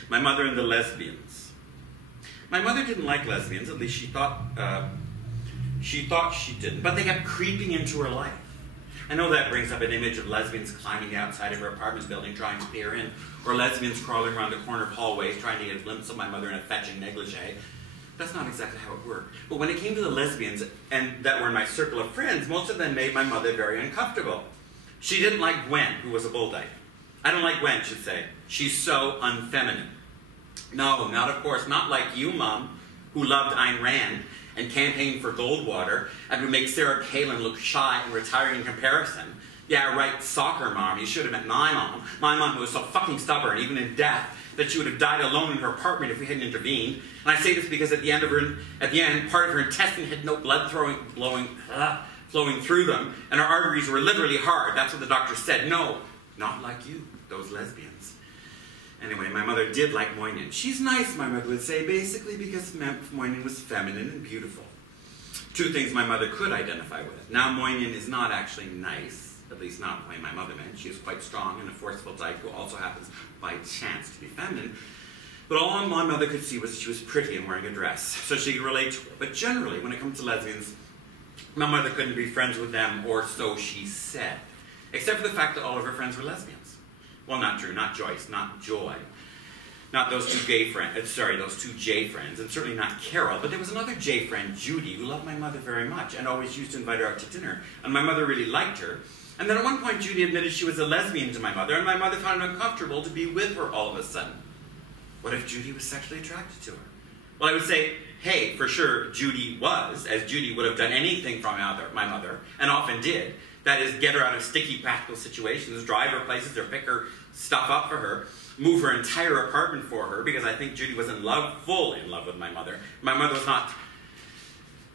My mother and the lesbians. My mother didn't like lesbians, at least she thought she didn't, but they kept creeping into her life. I know that brings up an image of lesbians climbing the outside of her apartment building trying to peer in, or lesbians crawling around the corner of hallways trying to get a glimpse of my mother in a fetching negligee. That's not exactly how it worked. But when it came to the lesbians and that were in my circle of friends, most of them made my mother very uncomfortable. She didn't like Gwen, who was a bull dyke. I don't like Gwen, she'd say. She's so unfeminine. No, not of course, not like you, Mom, who loved Ayn Rand and campaigned for Goldwater and would make Sarah Palin look shy and retiring in comparison. Yeah, right, soccer mom. You should have met my mom. My mom who was so fucking stubborn, even in death, that she would have died alone in her apartment if we hadn't intervened. And I say this because at the end, part of her intestine had no blood flowing through them, and her arteries were literally hard. That's what the doctor said. No, not like you, those lesbians. Anyway, my mother did like Moynihan. She's nice, my mother would say, basically because Moynihan was feminine and beautiful. Two things my mother could identify with. Now, Moynihan is not actually nice, at least not the way my mother meant. She is quite strong and a forceful type who also happens by chance to be feminine. But all my mother could see was that she was pretty and wearing a dress, so she could relate to it. But generally, when it comes to lesbians, my mother couldn't be friends with them, or so she said. Except for the fact that all of her friends were lesbians. Well, not Drew, not Joyce, not Joy. Not those two J friends, and certainly not Carol, but there was another J friend, Judy, who loved my mother very much and always used to invite her out to dinner. And my mother really liked her. And then at one point, Judy admitted she was a lesbian to my mother, and my mother found it uncomfortable to be with her all of a sudden. What if Judy was sexually attracted to her? Well, I would say, hey, for sure, Judy was, as Judy would have done anything for my mother, and often did. That is, get her out of sticky practical situations, drive her places, or pick her stuff up for her, move her entire apartment for her, because I think Judy was fully in love with my mother. My mother was not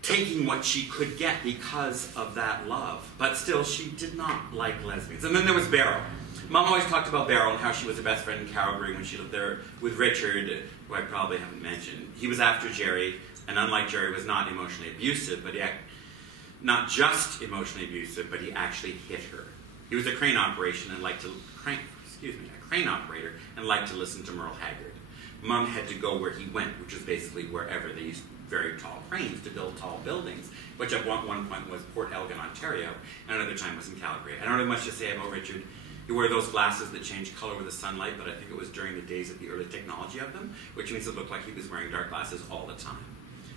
taking what she could get because of that love. But still, she did not like lesbians. And then there was Beryl. Mom always talked about Beryl and how she was her best friend in Calgary when she lived there with Richard, who I probably haven't mentioned. He was after Jerry, and unlike Jerry, was not emotionally abusive, but not just emotionally abusive, but he actually hit her. He was a crane operator and liked to listen to Merle Haggard. Mom had to go where he went, which was basically wherever they used very tall cranes to build tall buildings, which at one point was Port Elgin, Ontario, and another time was in Calgary. I don't have much to say about Richard. He wore those glasses that change color with the sunlight, but I think it was during the days of the early technology of them, which means it looked like he was wearing dark glasses all the time.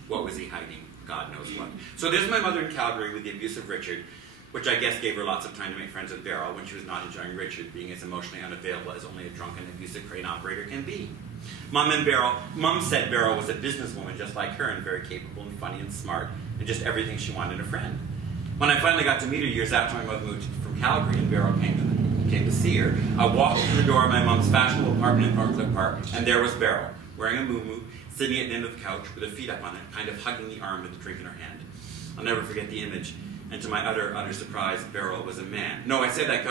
What was he hiding? God knows what. So there's my mother in Calgary with the abusive Richard, which I guess gave her lots of time to make friends with Beryl when she was not enjoying Richard being as emotionally unavailable as only a drunken, abusive crane operator can be. Mom said Beryl was a businesswoman just like her and very capable and funny and smart and just everything she wanted in a friend. When I finally got to meet her years after my mother moved from Calgary and Beryl came to see her, I walked through the door of my mom's fashionable apartment in Thorncliffe Park, and there was Beryl, wearing a muumuu, sitting at the end of the couch with her feet up on it, kind of hugging the arm with a drink in her hand. I'll never forget the image. And to my utter surprise, Beryl was a man. No, I say that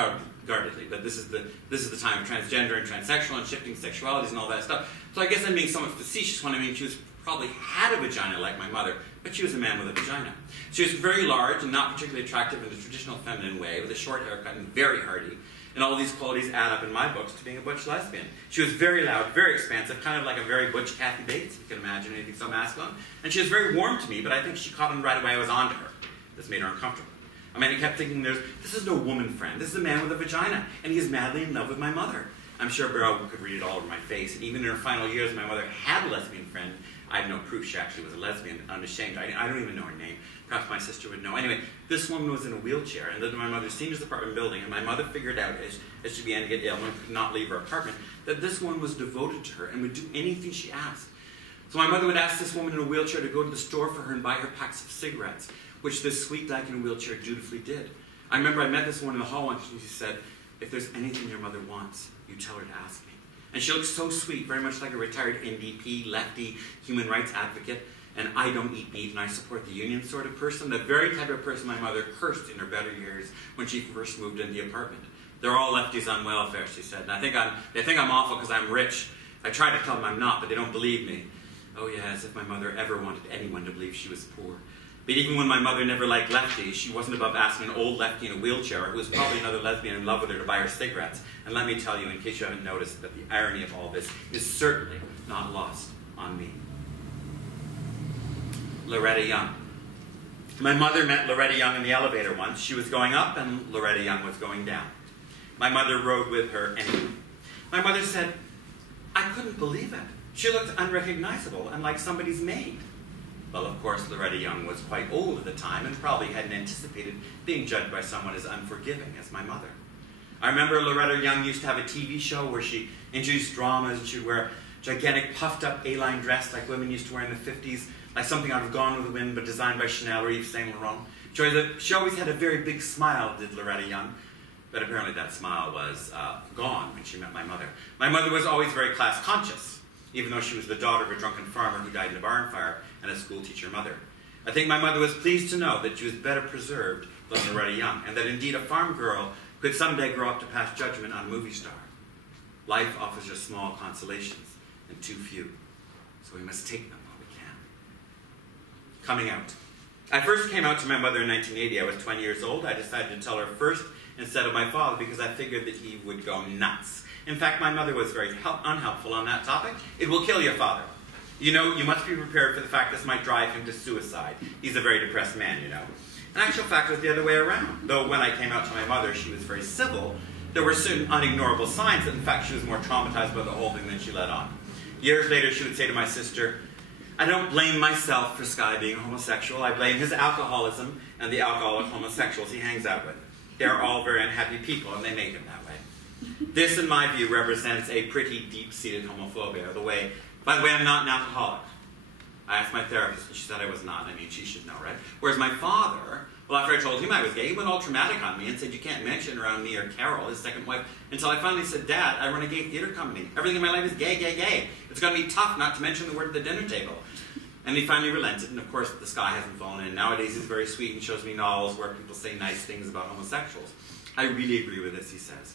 guardedly, but this is the time of transgender and transsexual and shifting sexualities and all that stuff. So I guess I'm being somewhat facetious when I mean she probably had a vagina like my mother, but she was a man with a vagina. She was very large and not particularly attractive in the traditional feminine way, with a short haircut and very hardy. And all these qualities add up in my books to being a butch lesbian. She was very loud, very expansive, kind of like a very butch Kathy Bates, if you can imagine anything so masculine. And she was very warm to me, but I think she caught on right away I was onto her. This made her uncomfortable. I mean, I kept thinking, this is no woman friend. This is a man with a vagina, and he is madly in love with my mother. I'm sure Beryl could read it all over my face. And even in her final years, my mother had a lesbian friend. I have no proof she actually was a lesbian, unashamed. I don't even know her name. Perhaps my sister would know. Anyway, this woman was in a wheelchair and lived in my mother's seniors apartment building, and my mother figured out as she began to get ill and could not leave her apartment, that this woman was devoted to her and would do anything she asked. So my mother would ask this woman in a wheelchair to go to the store for her and buy her packs of cigarettes, which this sweet dyke in a wheelchair dutifully did. I remember I met this woman in the hall once, and she said, "If there's anything your mother wants, you tell her to ask me." And she looked so sweet, very much like a retired NDP, lefty, human rights advocate, and I don't eat meat and I support the union sort of person, the very type of person my mother cursed in her better years when she first moved into the apartment. "They're all lefties on welfare," she said, "and they think I'm awful because I'm rich. I try to tell them I'm not, but they don't believe me." Oh yeah, as if my mother ever wanted anyone to believe she was poor. But even when my mother never liked lefties, she wasn't above asking an old lefty in a wheelchair, who was probably another lesbian in love with her, to buy her cigarettes. And let me tell you, in case you haven't noticed, that the irony of all this is certainly not lost on me. Loretta Young. My mother met Loretta Young in the elevator once. She was going up and Loretta Young was going down. My mother rode with her anyway. My mother said, "I couldn't believe it. She looked unrecognizable and like somebody's maid." Well, of course, Loretta Young was quite old at the time and probably hadn't anticipated being judged by someone as unforgiving as my mother. I remember Loretta Young used to have a TV show where she introduced dramas, and she would wear a gigantic puffed-up A-line dress like women used to wear in the 50s, like something out of Gone with the Wind, but designed by Chanel or Yves Saint Laurent. She always had a very big smile, did Loretta Young, but apparently that smile was gone when she met my mother. My mother was always very class-conscious, even though she was the daughter of a drunken farmer who died in a barn fire and a schoolteacher mother. I think my mother was pleased to know that she was better preserved than Loretta Young, and that indeed a farm girl could someday grow up to pass judgment on a movie star. Life offers us small consolations, and too few, so we must take them while we can. Coming out. I first came out to my mother in 1980. I was 20 years old. I decided to tell her first instead of my father because I figured that he would go nuts. In fact, my mother was very unhelpful on that topic. "It will kill your father. You know, you must be prepared for the fact this might drive him to suicide. He's a very depressed man, you know." In actual fact, it was the other way around. Though when I came out to my mother, she was very civil, there were certain unignorable signs that in fact she was more traumatized by the whole thing than she let on. Years later, she would say to my sister, "I don't blame myself for Sky being homosexual. I blame his alcoholism and the alcoholic homosexuals he hangs out with. They're all very unhappy people, and they make him that way." This, in my view, represents a pretty deep-seated homophobia. By the way, I'm not an alcoholic. I asked my therapist, and she said I was not. I mean, she should know, right? Whereas my father, well, after I told him I was gay, he went all traumatic on me and said, "You can't mention around me or Carol, his second wife," until I finally said, "Dad, I run a gay theater company. Everything in my life is gay, gay, gay. It's going to be tough not to mention the word at the dinner table." And he finally relented, and of course the sky hasn't fallen in. Nowadays he's very sweet and shows me novels where people say nice things about homosexuals. I really agree with this, he says.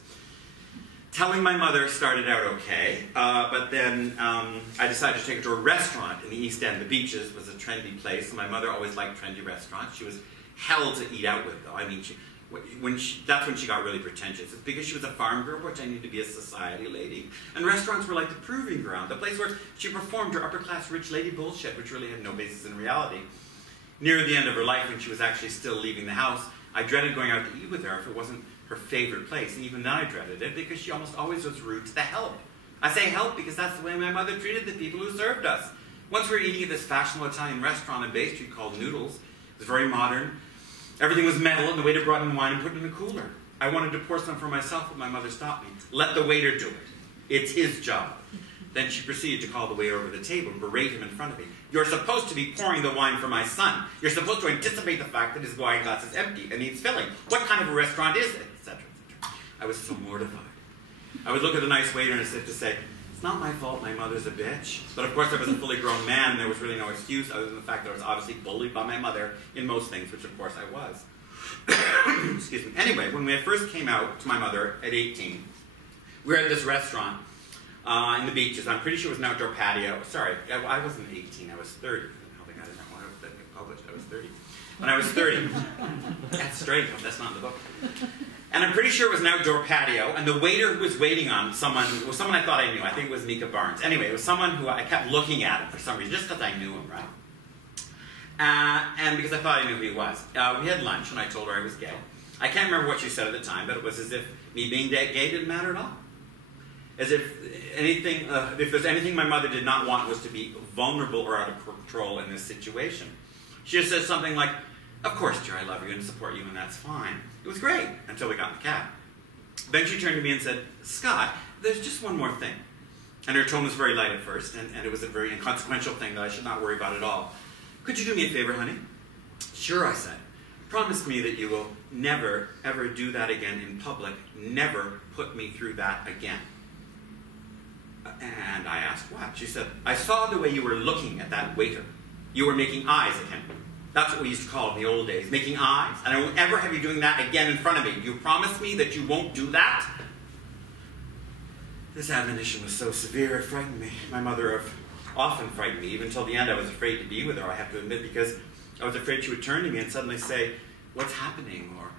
Telling my mother started out okay, but then I decided to take her to a restaurant in the East End. The Beaches was a trendy place, and my mother always liked trendy restaurants. She was hell to eat out with, though. I mean, that's when she got really pretentious. It's because she was a farm girl pretending to be a society lady. And restaurants were like the proving ground, the place where she performed her upper-class rich lady bullshit, which really had no basis in reality. Near the end of her life, when she was actually still leaving the house, I dreaded going out to eat with her if it wasn't her favorite place, and even then I dreaded it because she almost always was rude to the help. I say help because that's the way my mother treated the people who served us. Once we were eating at this fashionable Italian restaurant on Bay Street called Noodles. It was very modern. Everything was metal, and the waiter brought in wine and put it in a cooler. I wanted to pour some for myself, but my mother stopped me. "Let the waiter do it. It's his job." Then she proceeded to call the waiter over the table and berate him in front of me. "You're supposed to be pouring the wine for my son. You're supposed to anticipate the fact that his wine glass is empty and needs filling. What kind of a restaurant is it?" Etc., etc. I was so mortified. I would look at the nice waiter and sit to say, "It's not my fault my mother's a bitch." But of course I was a fully grown man, and there was really no excuse other than the fact that I was obviously bullied by my mother in most things, which of course I was. Excuse me. Anyway, when we first came out to my mother at 18, we were at this restaurant in the Beaches. I'm pretty sure it was an outdoor patio. Sorry, I wasn't 18, I was 30. I think I didn't want to publish. I was 30. When I was 30, that's straight, that's not in the book. And I'm pretty sure it was an outdoor patio, and the waiter who was waiting on someone was someone I thought I knew. I think it was Mika Barnes. Anyway, it was someone who I kept looking at him for some reason, just because I knew him, right? And because I thought I knew who he was. We had lunch, and I told her I was gay. I can't remember what she said at the time, but it was as if me being gay didn't matter at all. as if if there's anything my mother did not want was to be vulnerable or out of control in this situation. She just said something like, "Of course, dear, I love you and support you, and that's fine." It was great until we got in the cab. Then she turned to me and said, "Scott, there's just one more thing." And her tone was very light at first, and it was a very inconsequential thing that I should not worry about at all. "Could you do me a favor, honey?" "Sure," I said. "Promise me that you will never, ever do that again in public. Never put me through that again." And I asked, "What?" She said, "I saw the way you were looking at that waiter. You were making eyes at him. That's what we used to call it in the old days, making eyes. And I won't ever have you doing that again in front of me. Do you promise me that you won't do that?" This admonition was so severe, it frightened me. My mother often frightened me. Even till the end, I was afraid to be with her, I have to admit, because I was afraid she would turn to me and suddenly say, "What's happening?" or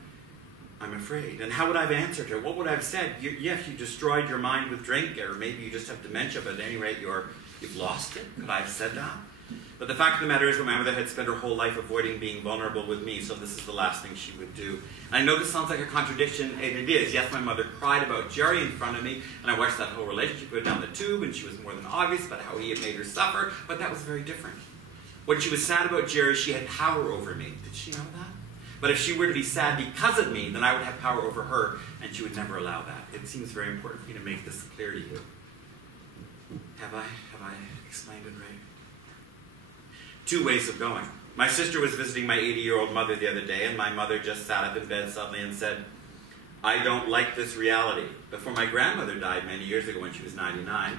"I'm afraid." And how would I have answered her? What would I have said? Yes, you destroyed your mind with drink, or maybe you just have dementia, but at any rate, you've lost it. Could I have said that? But the fact of the matter is that my mother had spent her whole life avoiding being vulnerable with me, so this is the last thing she would do. And I know this sounds like a contradiction, and it is. Yes, my mother cried about Jerry in front of me, and I watched that whole relationship go down the tube, and she was more than obvious about how he had made her suffer, but that was very different. When she was sad about Jerry, she had power over me. Did she know that? But if she were to be sad because of me, then I would have power over her, and she would never allow that. It seems very important for me to make this clear to you. Have I explained it right? Two ways of going. My sister was visiting my 80-year-old mother the other day, and my mother just sat up in bed suddenly and said, "I don't like this reality." Before my grandmother died many years ago when she was 99,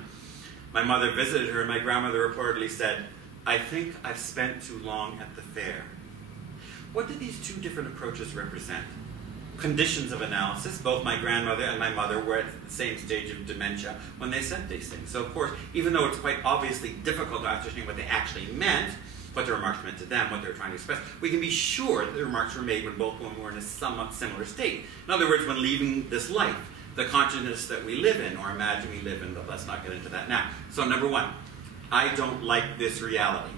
my mother visited her, and my grandmother reportedly said, "I think I've spent too long at the fair." What do these two different approaches represent? Conditions of analysis. Both my grandmother and my mother were at the same stage of dementia when they said these things. So of course, even though it's quite obviously difficult to understand what they actually meant, what the remarks meant to them, what they were trying to express, we can be sure that the remarks were made when both women were in a somewhat similar state. In other words, when leaving this life, the consciousness that we live in, or imagine we live in, but let's not get into that now. So number one, I don't like this reality.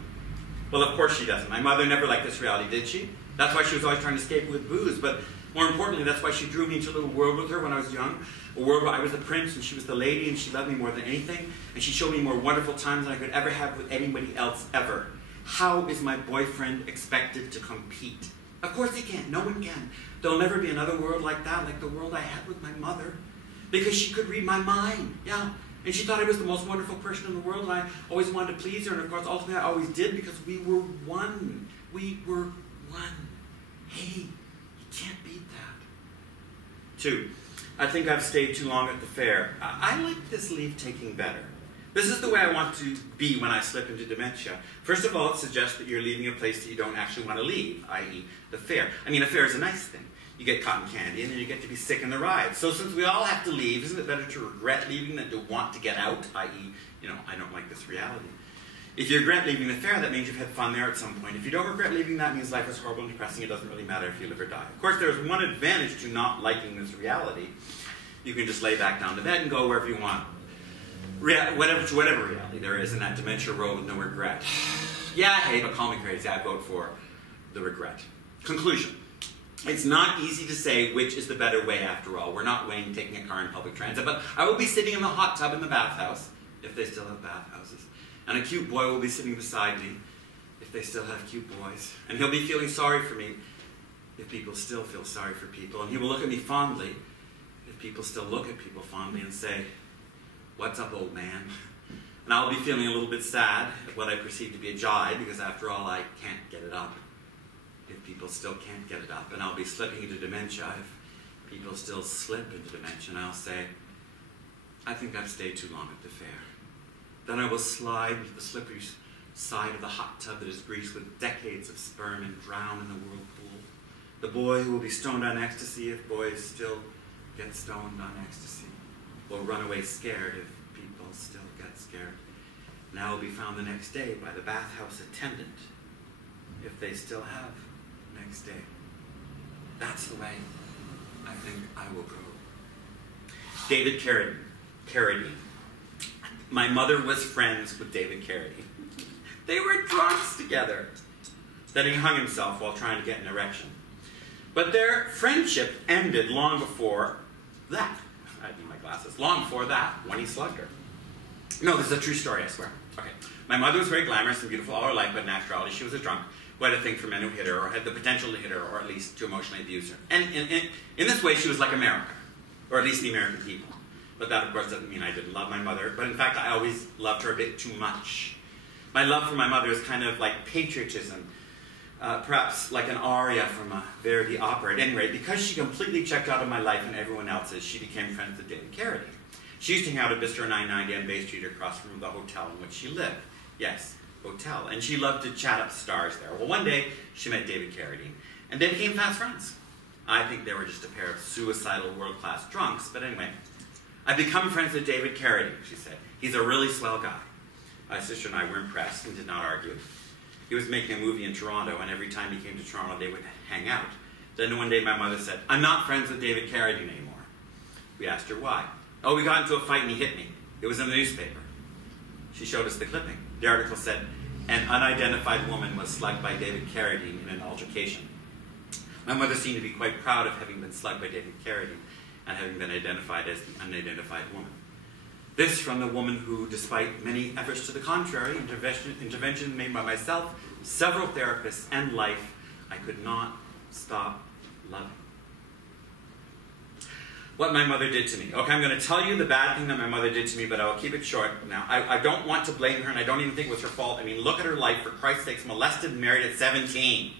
Well, of course she doesn't. My mother never liked this reality, did she? That's why she was always trying to escape with booze. But more importantly, that's why she drew me into a little world with her when I was young. A world where I was the prince and she was the lady, and she loved me more than anything. And she showed me more wonderful times than I could ever have with anybody else ever. How is my boyfriend expected to compete? Of course he can't. No one can. There'll never be another world like that, like the world I had with my mother. Because she could read my mind. Yeah. And she thought I was the most wonderful person in the world, and I always wanted to please her. And of course, ultimately I always did, because we were one. We were one. Hey, you can't beat that. Two, I think I've stayed too long at the fair. I like this leave-taking better. This is the way I want to be when I slip into dementia. First of all, it suggests that you're leaving a place that you don't actually want to leave, i.e. the fair. I mean, a fair is a nice thing. You get cotton candy, and then you get to be sick in the ride. So since we all have to leave, isn't it better to regret leaving than to want to get out, i.e., I don't like this reality. If you regret leaving the fair, that means you've had fun there at some point. If you don't regret leaving, that means life is horrible and depressing. It doesn't really matter if you live or die. Of course, there's one advantage to not liking this reality. You can just lay back down to bed and go wherever you want. Whatever reality there is in that dementia road with no regret. Yeah, hey, but call me crazy. I vote for the regret. Conclusion. It's not easy to say which is the better way after all. We're not weighing taking a car in public transit, but I will be sitting in the hot tub in the bathhouse, if they still have bathhouses. And a cute boy will be sitting beside me, if they still have cute boys. And he'll be feeling sorry for me, if people still feel sorry for people. And he will look at me fondly, if people still look at people fondly and say, "What's up, old man?" And I'll be feeling a little bit sad at what I perceive to be a jibe, because after all, I can't get it up, if people still can't get it up. And I'll be slipping into dementia if people still slip into dementia. And I'll say, "I think I've stayed too long at the fair." Then I will slide into the slippery side of the hot tub that is greased with decades of sperm and drown in the whirlpool. The boy who will be stoned on ecstasy, if boys still get stoned on ecstasy, will run away scared if people still get scared. And I will be found the next day by the bathhouse attendant, if they still have next day. That's the way I think I will go. David Carradine. My mother was friends with David Carradine. They were drunks together. Then he hung himself while trying to get an erection. But their friendship ended long before that. I need my glasses. glasses. Long before that, when he slugged her. No, this is a true story, I swear. Okay. My mother was very glamorous and beautiful all her life, but in actuality, she was a drunk who had a thing for men who hit her, or had the potential to hit her, or at least to emotionally abuse her. And in this way, she was like America, or at least the American people. But that, of course, doesn't mean I didn't love my mother. But in fact, I always loved her a bit too much. My love for my mother is kind of like patriotism, perhaps like an aria from a Verdi opera. At any rate, because she completely checked out of my life and everyone else's, she became friends with David Carradine. She used to hang out at Bistro 990 on Bay Street across from the hotel in which she lived. Yes, hotel. And she loved to chat up stars there. Well, one day, she met David Carradine, and they became fast friends. I think they were just a pair of suicidal world-class drunks, but anyway. I've become friends with David Carradine, she said. He's a really swell guy. My sister and I were impressed and did not argue. He was making a movie in Toronto, and every time he came to Toronto, they would hang out. Then one day my mother said, I'm not friends with David Carradine anymore. We asked her why. Oh, we got into a fight and he hit me. It was in the newspaper. She showed us the clipping. The article said, an unidentified woman was slugged by David Carradine in an altercation. My mother seemed to be quite proud of having been slugged by David Carradine and having been identified as the unidentified woman. This from the woman who, despite many efforts to the contrary, intervention made by myself, several therapists, and life, I could not stop loving. What my mother did to me. Okay, I'm going to tell you the bad thing that my mother did to me, but I'll keep it short. Now, I don't want to blame her, and I don't even think it was her fault. I mean, look at her life, for Christ's sakes, molested and married at 17.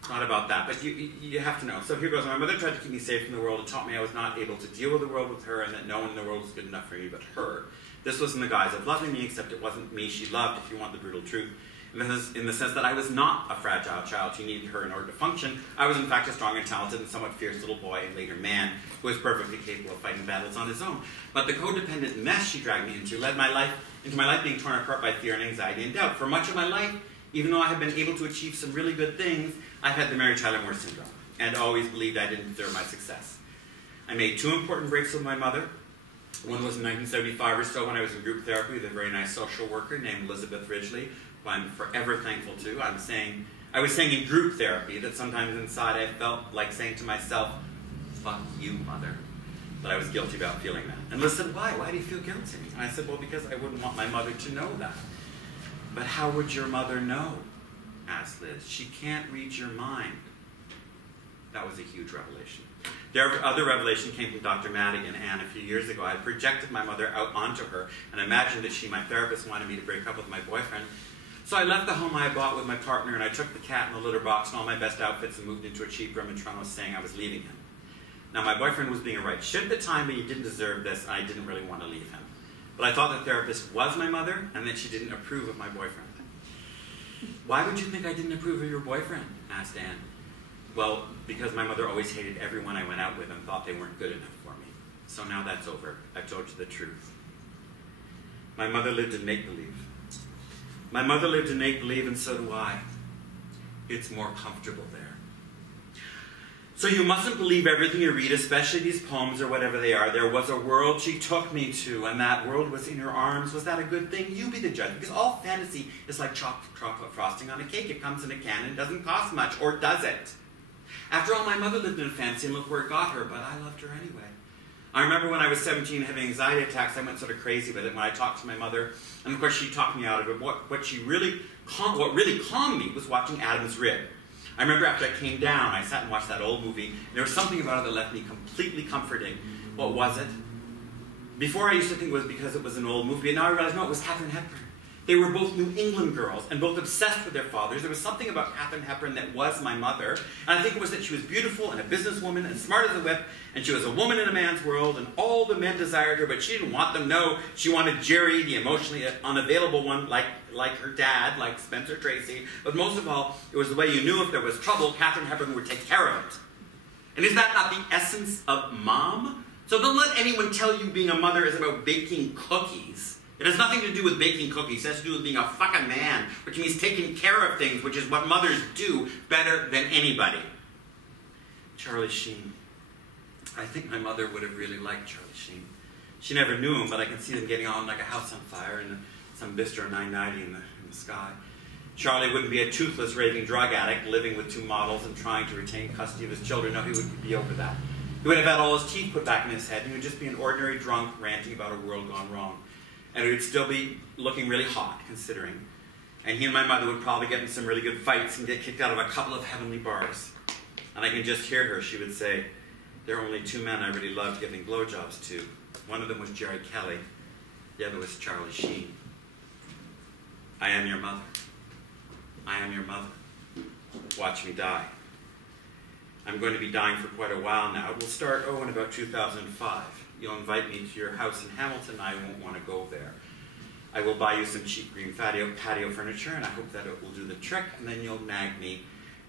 It's not about that, but you have to know. So here goes. My mother tried to keep me safe from the world and taught me I was not able to deal with the world with her, and that no one in the world was good enough for me but her. This was in the guise of loving me, except it wasn't me she loved, if you want the brutal truth. In the sense that I was not a fragile child who needed her in order to function. I was in fact a strong and talented and somewhat fierce little boy and later man who was perfectly capable of fighting battles on his own. But the codependent mess she dragged me into led my life being torn apart by fear and anxiety and doubt. For much of my life, even though I have been able to achieve some really good things, I've had the Mary Tyler Moore syndrome and always believed I didn't deserve my success. I made two important breaks with my mother. One was in 1975 or so when I was in group therapy with a very nice social worker named Elizabeth Ridgely, who I'm forever thankful to. I was saying in group therapy that sometimes inside I felt like saying to myself, fuck you, mother. But I was guilty about feeling that. And Liz said, why? Why do you feel guilty? And I said, well, because I wouldn't want my mother to know that. But how would your mother know? Asked Liz. She can't read your mind. That was a huge revelation. The other revelation came from Dr. Madigan, and a few years ago I had projected my mother out onto her and imagined that she, my therapist, wanted me to break up with my boyfriend. So I left the home I had bought with my partner, and I took the cat in the litter box and all my best outfits and moved into a cheap room in Toronto saying I was leaving him. Now my boyfriend was being a right shit at the time, but he didn't deserve this, and I didn't really want to leave him. But I thought the therapist was my mother, and that she didn't approve of my boyfriend. Why would you think I didn't approve of your boyfriend? Asked Anne. Well, because my mother always hated everyone I went out with and thought they weren't good enough for me. So now that's over. I've told you the truth. My mother lived in make-believe. My mother lived in make-believe, and so do I. It's more comfortable there. So you mustn't believe everything you read, especially these poems or whatever they are. There was a world she took me to, and that world was in her arms. Was that a good thing? You be the judge, because all fantasy is like chocolate frosting on a cake. It comes in a can and doesn't cost much, or does it? After all, my mother lived in a fantasy, and look where it got her, but I loved her anyway. I remember when I was 17 having anxiety attacks, I went sort of crazy with it when I talked to my mother, and of course she talked me out of it. What really calmed me was watching Adam's Rib. I remember after I came down, I sat and watched that old movie, and there was something about it that left me completely comforting. What was it? Before I used to think it was because it was an old movie, and now I realize, no, it was Katharine Hepburn. They were both New England girls, and both obsessed with their fathers. There was something about Katharine Hepburn that was my mother, and I think it was that she was beautiful and a businesswoman and smart as a whip, and she was a woman in a man's world, and all the men desired her, but she didn't want them. No, she wanted Jerry, the emotionally unavailable one, like her dad, like Spencer Tracy. But most of all, it was the way you knew if there was trouble, Katharine Hepburn would take care of it. And is that not the essence of mom? So don't let anyone tell you being a mother is about baking cookies. It has nothing to do with baking cookies. It has to do with being a fucking man, which means taking care of things, which is what mothers do better than anybody. Charlie Sheen. I think my mother would have really liked Charlie Sheen. She never knew him, but I can see them getting on like a house on fire in some Bistro 990 in the sky. Charlie wouldn't be a toothless, raving drug addict living with two models and trying to retain custody of his children. No, he would be over that. He He would have had all his teeth put back in his head, and he would just be an ordinary drunk ranting about a world gone wrong. And it would still be looking really hot, considering. And he and my mother would probably get in some really good fights and get kicked out of a couple of heavenly bars. And I can just hear her. She would say, there are only two men I really loved giving blowjobs to. One of them was Jerry Kelly. The other was Charlie Sheen. I am your mother. I am your mother. Watch me die. I'm going to be dying for quite a while now. It will start, in about 2005. You'll invite me to your house in Hamilton. I won't want to go there. I will buy you some cheap green patio furniture, and I hope that it will do the trick, and then you'll nag me,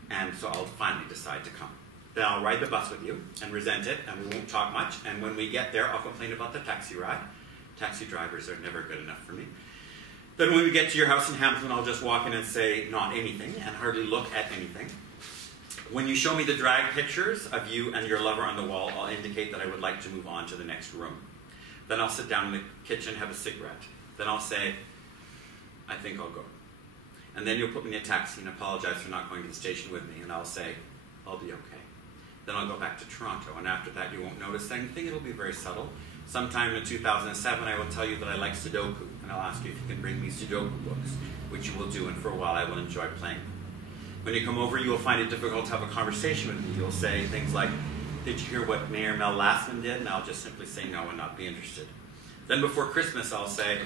and so I'll finally decide to come. Then I'll ride the bus with you and resent it, and we won't talk much, and when we get there, I'll complain about the taxi ride. Taxi drivers are never good enough for me. Then when we get to your house in Hamilton, I'll just walk in and say not anything, and hardly look at anything. When you show me the drag pictures of you and your lover on the wall, I'll indicate that I would like to move on to the next room. Then I'll sit down in the kitchen, have a cigarette. Then I'll say, I think I'll go. And then you'll put me in a taxi and apologize for not going to the station with me, and I'll say, I'll be okay. Then I'll go back to Toronto, and after that you won't notice anything. It'll be very subtle. Sometime in 2007, I will tell you that I like Sudoku, and I'll ask you if you can bring me Sudoku books, which you will do, and for a while I will enjoy playing them. When you come over, you will find it difficult to have a conversation with me. You'll say things like, did you hear what Mayor Mel Lastman did? And I'll just simply say no and not be interested. Then before Christmas, I'll say,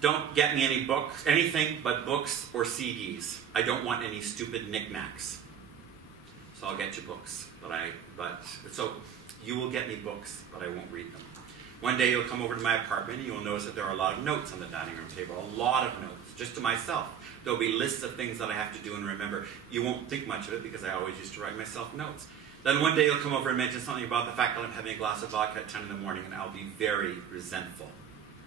don't get me any books, anything but books or CDs. I don't want any stupid knickknacks. So I'll get you books, so you will get me books, but I won't read them. One day you'll come over to my apartment and you'll notice that there are a lot of notes on the dining room table, a lot of notes, just to myself. There'll be lists of things that I have to do and remember. You won't think much of it because I always used to write myself notes. Then one day you'll come over and mention something about the fact that I'm having a glass of vodka at 10 in the morning, and I'll be very resentful.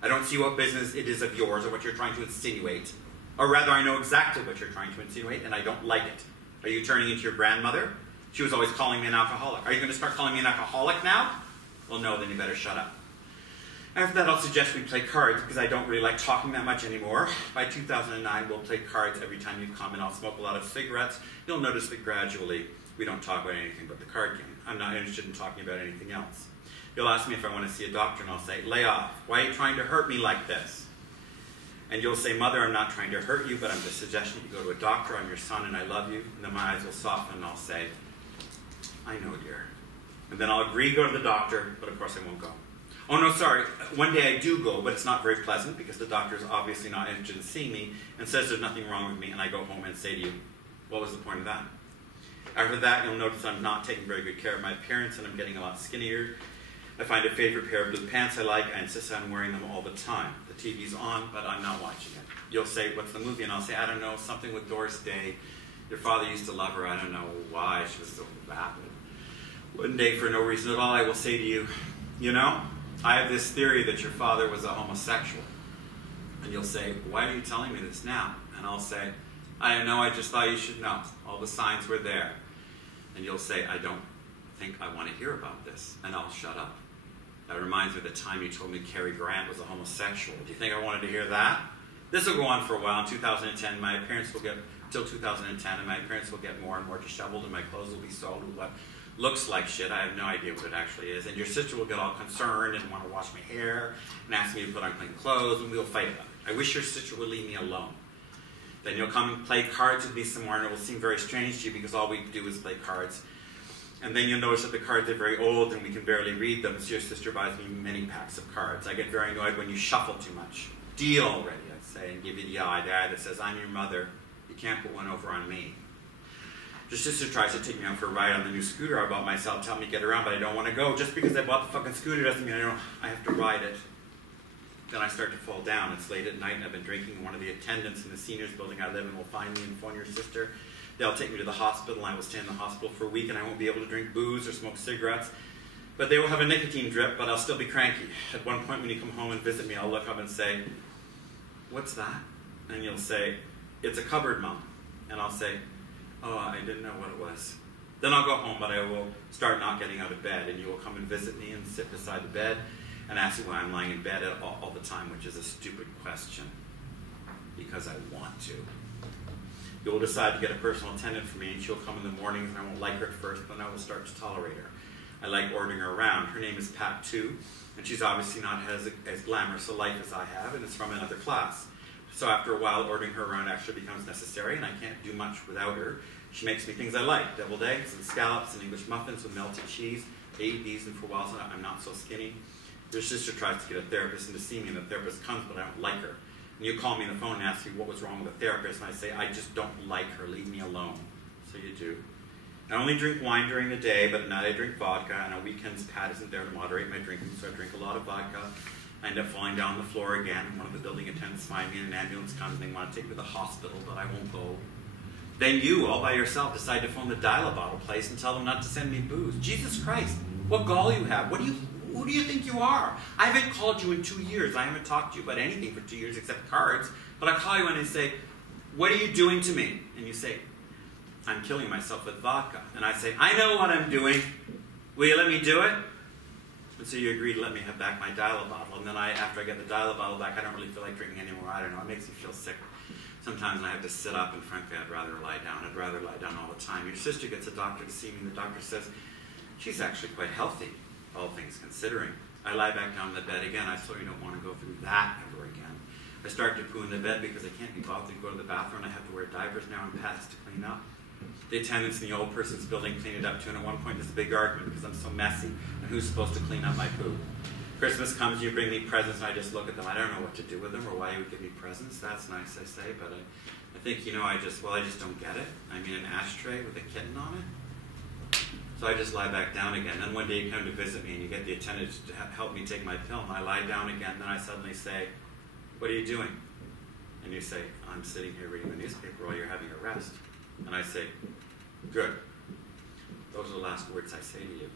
I don't see what business it is of yours or what you're trying to insinuate. Or rather, I know exactly what you're trying to insinuate, and I don't like it. Are you turning into your grandmother? She was always calling me an alcoholic. Are you going to start calling me an alcoholic now? Well, no, then you better shut up. After that, I'll suggest we play cards, because I don't really like talking that much anymore. By 2009, we'll play cards every time you come, and I'll smoke a lot of cigarettes. You'll notice that gradually we don't talk about anything but the card game. I'm not interested in talking about anything else. You'll ask me if I want to see a doctor, and I'll say, lay off. Why are you trying to hurt me like this? And you'll say, Mother, I'm not trying to hurt you, but I'm just suggesting you go to a doctor. I'm your son, and I love you. And then my eyes will soften, and I'll say, I know, dear. And then I'll agree to go to the doctor, but of course I won't go. Oh, no, sorry. One day I do go, but it's not very pleasant because the doctor is obviously not interested in seeing me and says there's nothing wrong with me, and I go home and say to you, what was the point of that? After that, you'll notice I'm not taking very good care of my appearance, and I'm getting a lot skinnier. I find a favorite pair of blue pants I like. I insist on wearing them all the time. The TV's on, but I'm not watching it. You'll say, what's the movie? And I'll say, I don't know, something with Doris Day. Your father used to love her. I don't know why. She was so vapid. One day, for no reason at all, I will say to you, you know, I have this theory that your father was a homosexual. And you'll say, why are you telling me this now? And I'll say, I don't know, I just thought you should know. All the signs were there. And you'll say, I don't think I want to hear about this. And I'll shut up. That reminds me of the time you told me Cary Grant was a homosexual. Do you think I wanted to hear that? This will go on for a while. In 2010, my appearance will get, till 2010, and my appearance will get more and more disheveled, and my clothes will be sold with what looks like shit. I have no idea what it actually is. And your sister will get all concerned and want to wash my hair and ask me to put on clean clothes, and we'll fight about it. I wish your sister would leave me alone. Then you'll come and play cards with me some more, and it will seem very strange to you because all we do is play cards. And then you'll notice that the cards are very old and we can barely read them, so your sister buys me many packs of cards. I get very annoyed when you shuffle too much. Deal already, I'd say, and give you the eye that says, I'm your mother. You can't put one over on me. Your sister tries to take me out for a ride on the new scooter I bought myself, tell me to get around, but I don't want to go. Just because I bought the fucking scooter doesn't mean I have to ride it. Then I start to fall down. It's late at night and I've been drinking, and one of the attendants in the seniors building I live in will find me and phone your sister. They'll take me to the hospital, and I will stay in the hospital for a week, and I won't be able to drink booze or smoke cigarettes. But they will have a nicotine drip, but I'll still be cranky. At one point when you come home and visit me, I'll look up and say, what's that? And you'll say, it's a cupboard, Mom. And I'll say, oh, I didn't know what it was. Then I'll go home, but I will start not getting out of bed, and you will come and visit me and sit beside the bed and ask me why I'm lying in bed all the time, which is a stupid question, because I want to. You will decide to get a personal attendant for me, and she'll come in the mornings, and I won't like her at first, but I will start to tolerate her. I like ordering her around. Her name is Pat too, and she's obviously not as glamorous a life as I have, and it's from another class. So after a while, ordering her around actually becomes necessary, and I can't do much without her. She makes me things I like: deviled eggs and scallops and English muffins with melted cheese. I eat these, and for a while I'm not so skinny. Your sister tries to get a therapist in to see me, and the therapist comes, but I don't like her. And you call me on the phone and ask me what was wrong with the therapist, and I say, I just don't like her, leave me alone. So you do. I only drink wine during the day, but at night I drink vodka, and on weekends Pat isn't there to moderate my drinking, so I drink a lot of vodka. I end up falling down on the floor again, and one of the building attendants finds me, and an ambulance comes, and they want to take me to the hospital, but I won't go. Then you, all by yourself, decide to phone the dial-a-bottle place and tell them not to send me booze. Jesus Christ, what gall you have. Who do you think you are? I haven't called you in 2 years. I haven't talked to you about anything for 2 years except cards. But I call you in and say, what are you doing to me? And you say, I'm killing myself with vodka. And I say, I know what I'm doing. Will you let me do it? And so you agree to let me have back my dial-a-bottle. And then after I get the dial-a-bottle back, I don't really feel like drinking anymore. I don't know. It makes me feel sick. Sometimes I have to sit up, and frankly, I'd rather lie down. I'd rather lie down all the time. Your sister gets a doctor to see me, and the doctor says, she's actually quite healthy, all things considering. I lie back down in the bed again. I certainly don't want to go through that ever again. I start to poo in the bed because I can't be bothered to go to the bathroom. I have to wear diapers now and pads to clean up. The attendants in the old person's building clean it up too, and at one point there's a big argument because I'm so messy, and who's supposed to clean up my poo? Christmas comes, you bring me presents, and I just look at them. I don't know what to do with them or why you would give me presents. That's nice, I say, but I think, I just don't get it. I mean, an ashtray with a kitten on it? So I just lie back down again. Then one day you come to visit me and you get the attendant to help me take my pill, and I lie down again. Then I suddenly say, what are you doing? And you say, I'm sitting here reading the newspaper while you're having a rest. And I say, good. Those are the last words I say to you.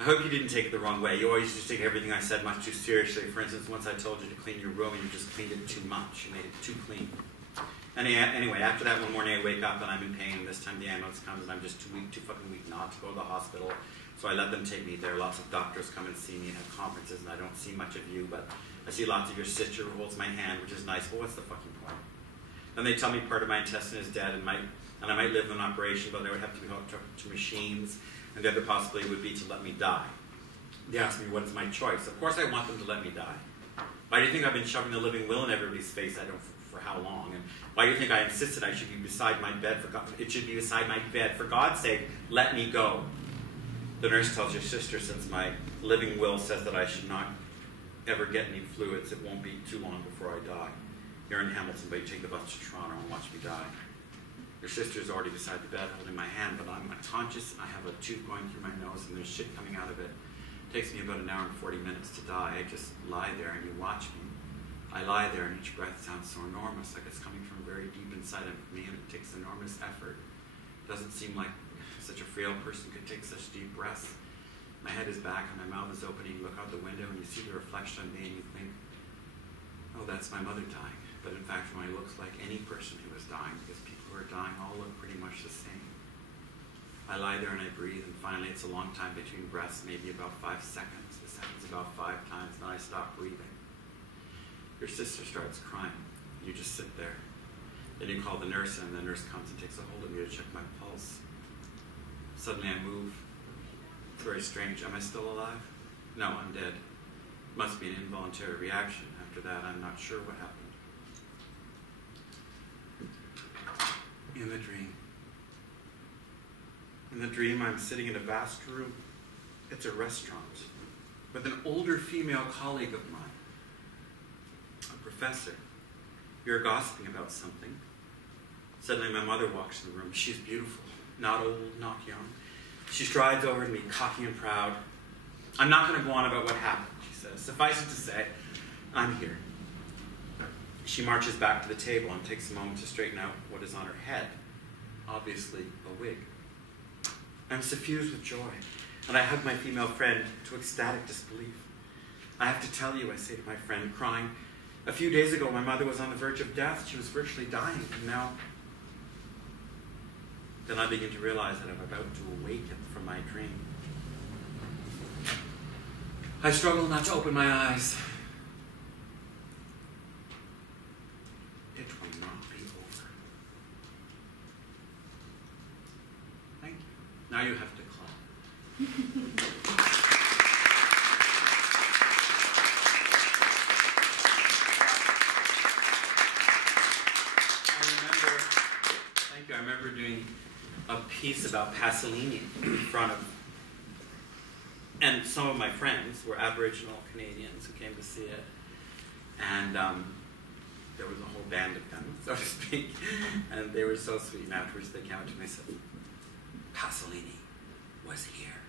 I hope you didn't take it the wrong way. You always just take everything I said much too seriously. For instance, once I told you to clean your room and you just cleaned it too much. You made it too clean. Anyway, after that one morning I wake up and I'm in pain, and this time the ambulance comes and I'm just too fucking weak not to go to the hospital. So I let them take me there. Lots of doctors come and see me and have conferences, and I don't see much of you, but I see lots of your sister who holds my hand, which is nice, but what's the fucking point? Then they tell me part of my intestine is dead and I might live with an operation, but they would have to be hooked up to machines, and the other possibility would be to let me die. They ask me what's my choice. Of course I want them to let me die. Why do you think I've been shoving the living will in everybody's face? I don't for how long? And why do you think I insisted I should be beside my bed? It should be beside my bed. For God's sake, let me go. The nurse tells your sister, since my living will says that I should not ever get any fluids, it won't be too long before I die. You're in Hamilton, but you take the bus to Toronto and watch me die. Your sister's already beside the bed holding my hand, but I'm unconscious. I have a tube going through my nose and there's shit coming out of it. It takes me about an hour and 40 minutes to die. I just lie there and you watch me. I lie there and each breath sounds so enormous, like it's coming from very deep inside of me, and it takes enormous effort. It doesn't seem like such a frail person could take such deep breaths. My head is back and my mouth is open, and you look out the window and you see the reflection of me and you think, oh, that's my mother dying. But in fact, it looks like any person who is dying, because people who are dying all look pretty much the same. I lie there and I breathe, and finally it's a long time between breaths, maybe about 5 seconds. The second's about 5 times, then I stop breathing. Your sister starts crying. You just sit there. Then you call the nurse, and the nurse comes and takes a hold of me to check my pulse. Suddenly I move. It's very strange. Am I still alive? No, I'm dead. Must be an involuntary reaction. After that, I'm not sure what happened. In the dream, I'm sitting in a vast room. It's a restaurant with an older female colleague of mine, a professor. You're gossiping about something. Suddenly my mother walks in the room. She's beautiful, not old, not young. She strides over to me, cocky and proud. I'm not going to go on about what happened, she says. Suffice it to say, I'm here. She marches back to the table and takes a moment to straighten out what is on her head. Obviously, a wig. I'm suffused with joy, and I hug my female friend to ecstatic disbelief. I have to tell you, I say to my friend, crying, a few days ago my mother was on the verge of death. She was virtually dying, and now... Then I begin to realize that I'm about to awaken from my dream. I struggle not to open my eyes. It will not be over. Thank you. Now you have to clap. doing a piece about Pasolini in front of, and some of my friends were Aboriginal Canadians who came to see it, and there was a whole band of them, so to speak, and they were so sweet, and afterwards they came up to me and said, Pasolini was here.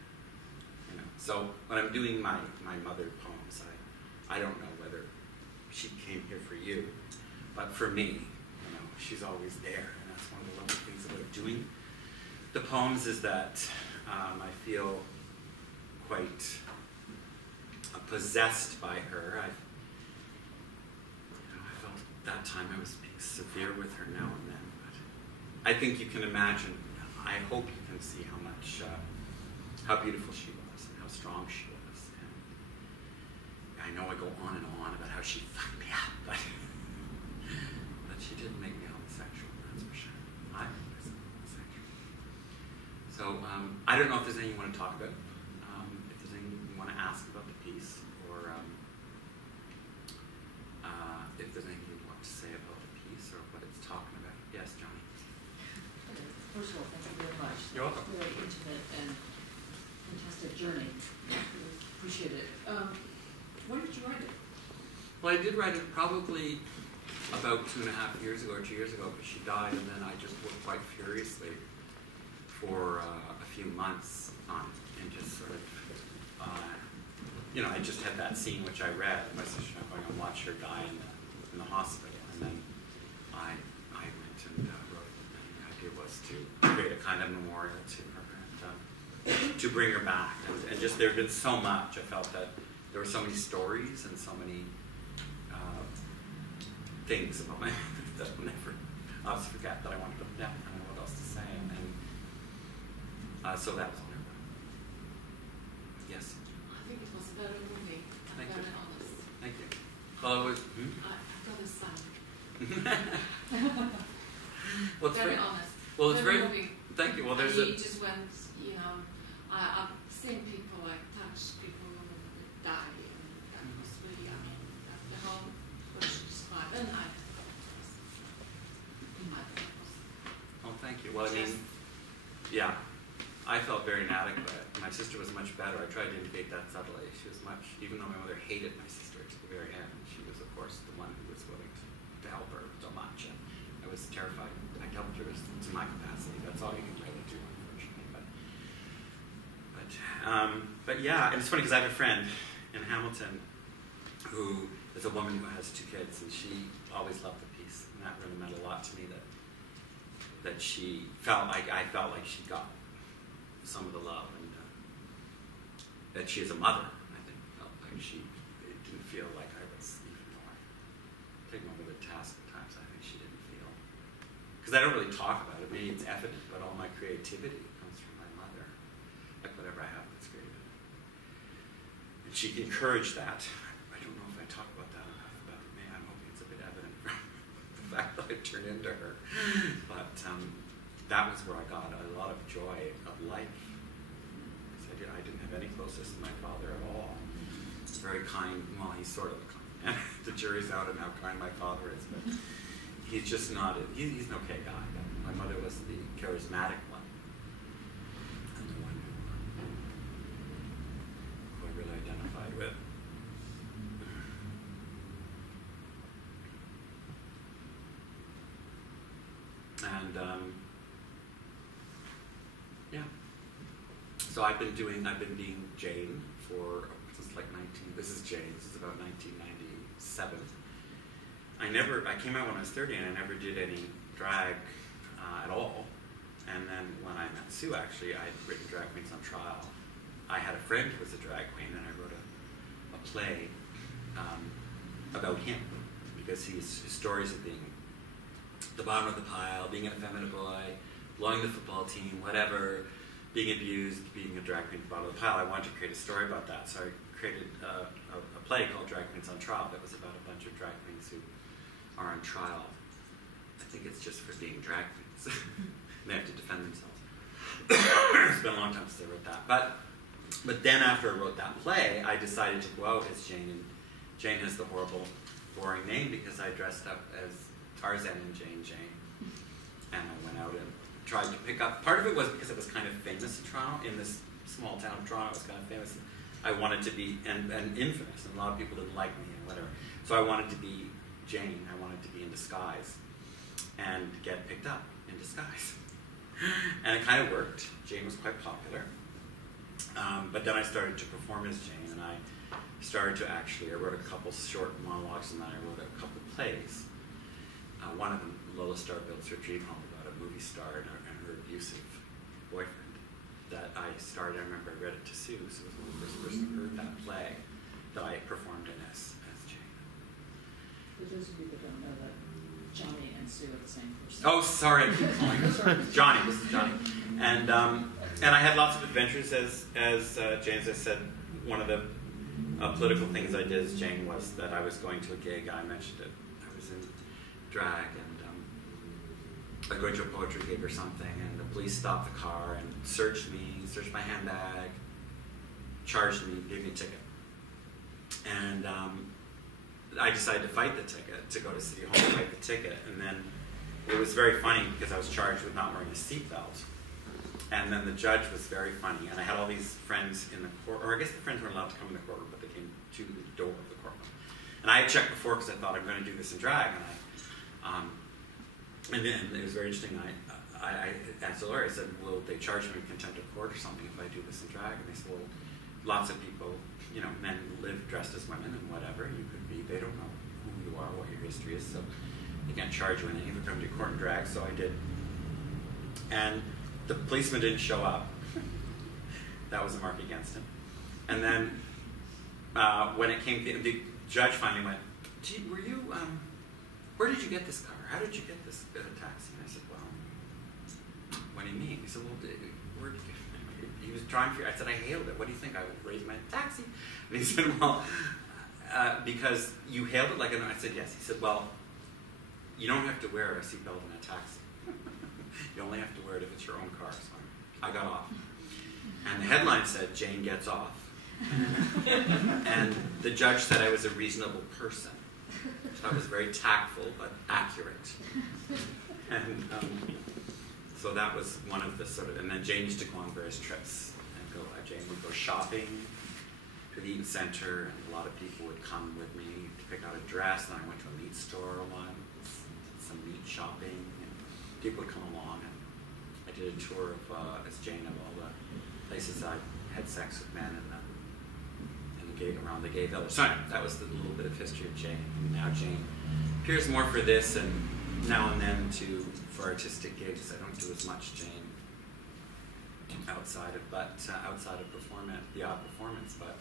You know, so when I'm doing my mother poems, I don't know whether she came here for you, but for me, you know, she's always there, and that's one of the lovely things about doing the poems is that I feel quite possessed by her. I felt that time I was being severe with her now and then, but I think you can imagine, I hope you can see how much, how beautiful she was and how strong she was. And I know I go on and on about how she fucked me up, but she didn't make me homosexual, that's for sure. I was homosexual. So I don't know if there's anything you want to talk about, if there's anything you want to ask about the piece, or if there's anything you want to say about the piece or what it's talking about. Yes, Johnny? First of all, thank you very much. You're welcome. Very intimate and fantastic journey. Really appreciate it. When did you write it? Well, I did write it probably about 2.5 years ago or 2 years ago, because she died, and then I just worked quite furiously for a few months on it, and just sort of, you know, I just had that scene which I read, my sister and I going and watch her die in the hospital, and then I went and wrote it, and the idea was to create a kind of memorial to her, and to bring her back, and just there had been so much. I felt that there were so many stories and so many things about my that I'll never forget that I wanted to put down. I don't know what else to say, and so that was on her. Yes. I think it was very moving and Thank very you. honest. Thank you. Well, it was. I've got a son. Well, it's Very honest. Well, it's very. moving. Thank you. Well, there's and he just went, you know, I've seen people like touch people who die, and that was really, I mean, the whole what she described, and I in my purpose. Oh, thank you. Well, I mean, yeah, I felt very inadequate. My sister was much better. I tried to indicate that subtly. She was much, even though my mother hated my sister to the very end, she was, of course, the one who was willing to help her so much. And I was terrified. I helped her to my capacity. That's all you can really do, unfortunately. But yeah, and it's funny because I have a friend in Hamilton who is a woman who has 2 kids, and she always loved the piece, and that really meant a lot to me. That she felt like I felt like she got some of the love, and that she as a mother, I think, felt like it didn't feel like I was, even though I take mother to task at times, I think she didn't feel, because I don't really talk about it. Maybe it's evident, but all my creativity comes from my mother, like whatever I have that's creative. And she encouraged that. I don't know if I talk about that enough, but I'm hoping it's a bit evident from the fact that I turned into her. But that was where I got a lot of joy of life. Because I didn't have any closeness to my father at all. He's very kind. Well, he's sort of a kind man. The jury's out on how kind my father is, but he's just not. He's an okay guy. My mother was the charismatic one, and the one who I really identified with. And yeah, so I've been being Jane for since like this is Jane, this is about 1997. I came out when I was 30, and I never did any drag at all. And then when I met Sue, actually, I had written Drag Queens on Trial. I had a friend who was a drag queen, and I wrote a play about him, because his stories of being the bottom of the pile, being an effeminate boy, blowing the football team, whatever, being abused, being a drag queen at the bottom of the pile. I wanted to create a story about that, so I created a play called Drag Queens on Trial that was about a bunch of drag queens who are on trial. I think it's just for being drag queens. They have to defend themselves. It's been a long time since I wrote that. But then after I wrote that play, I decided to go out as Jane, and Jane has the horrible, boring name because I dressed up as Tarzan and Jane, and I went out and tried to pick up. Part of it was because it was kind of famous in Toronto, in this small town of Toronto. It was kind of famous. I wanted to be, and infamous, and a lot of people didn't like me and whatever. So I wanted to be Jane. I wanted to be in disguise and get picked up in disguise. And it kind of worked. Jane was quite popular. But then I started to perform as Jane, and I started to actually, I wrote a couple short monologues, and then I wrote a couple plays. One of them, Lola Starbuild's Retreat Home, about a movie star and her abusive boyfriend, that I started. I remember I read it to Sue. Sue was one of the first person who heard that play that I performed in as Jane. For those of you that don't know that, Johnny and Sue are the same person. Oh, sorry, I keep calling her Johnny. This is Johnny. And I had lots of adventures as Jane. As I said, one of the political things I did as Jane was that I was going to a gig. I mentioned it. I was in drag, and I was going to a poetry gig or something, and the police stopped the car and searched me, searched my handbag, charged me, gave me a ticket. And I decided to fight the ticket, to go to City Hall and fight the ticket. And then it was very funny because I was charged with not wearing a seatbelt. And then the judge was very funny. And I had all these friends in the court, or I guess the friends weren't allowed to come in the courtroom, but they came to the door of the courtroom. And I had checked before because I thought I'm going to do this in drag. And then it was very interesting. I asked the lawyer, I said, will they charge me in contempt of court or something if I do this in drag? And they said, well, lots of people, men live dressed as women and whatever. You could be, they don't know who you are, what your history is, so they can't charge you in anything for coming to court in drag, so I did. And the policeman didn't show up. That was a mark against him. And then when it came, the judge finally went, gee, were you, where did you get this car? How did you get this taxi? And I said, well, what do you mean? He said, well, where did you, he was trying for, I said, I hailed it. What do you think? I would raise my taxi. And he said, well, because you hailed it like I said, yes. He said, well, you don't have to wear a seatbelt in a taxi. You only have to wear it if it's your own car. So I got off. And the headline said, Jane gets off. And the judge said I was a reasonable person. So I was very tactful, but accurate. And so that was one of the sort of, and then Jane used to go on various trips. And Jane would go shopping to the Eaton Center, and a lot of people would come with me to pick out a dress. And I went to a meat store once, some meat shopping, and people would come along. And I did a tour of, as Jane, of all the places I had sex with men in the around the gay village. So that was the little bit of history of Jane. And now Jane appears more for this, and now and then for artistic gigs. I don't do as much Jane outside of performance, the odd performance, but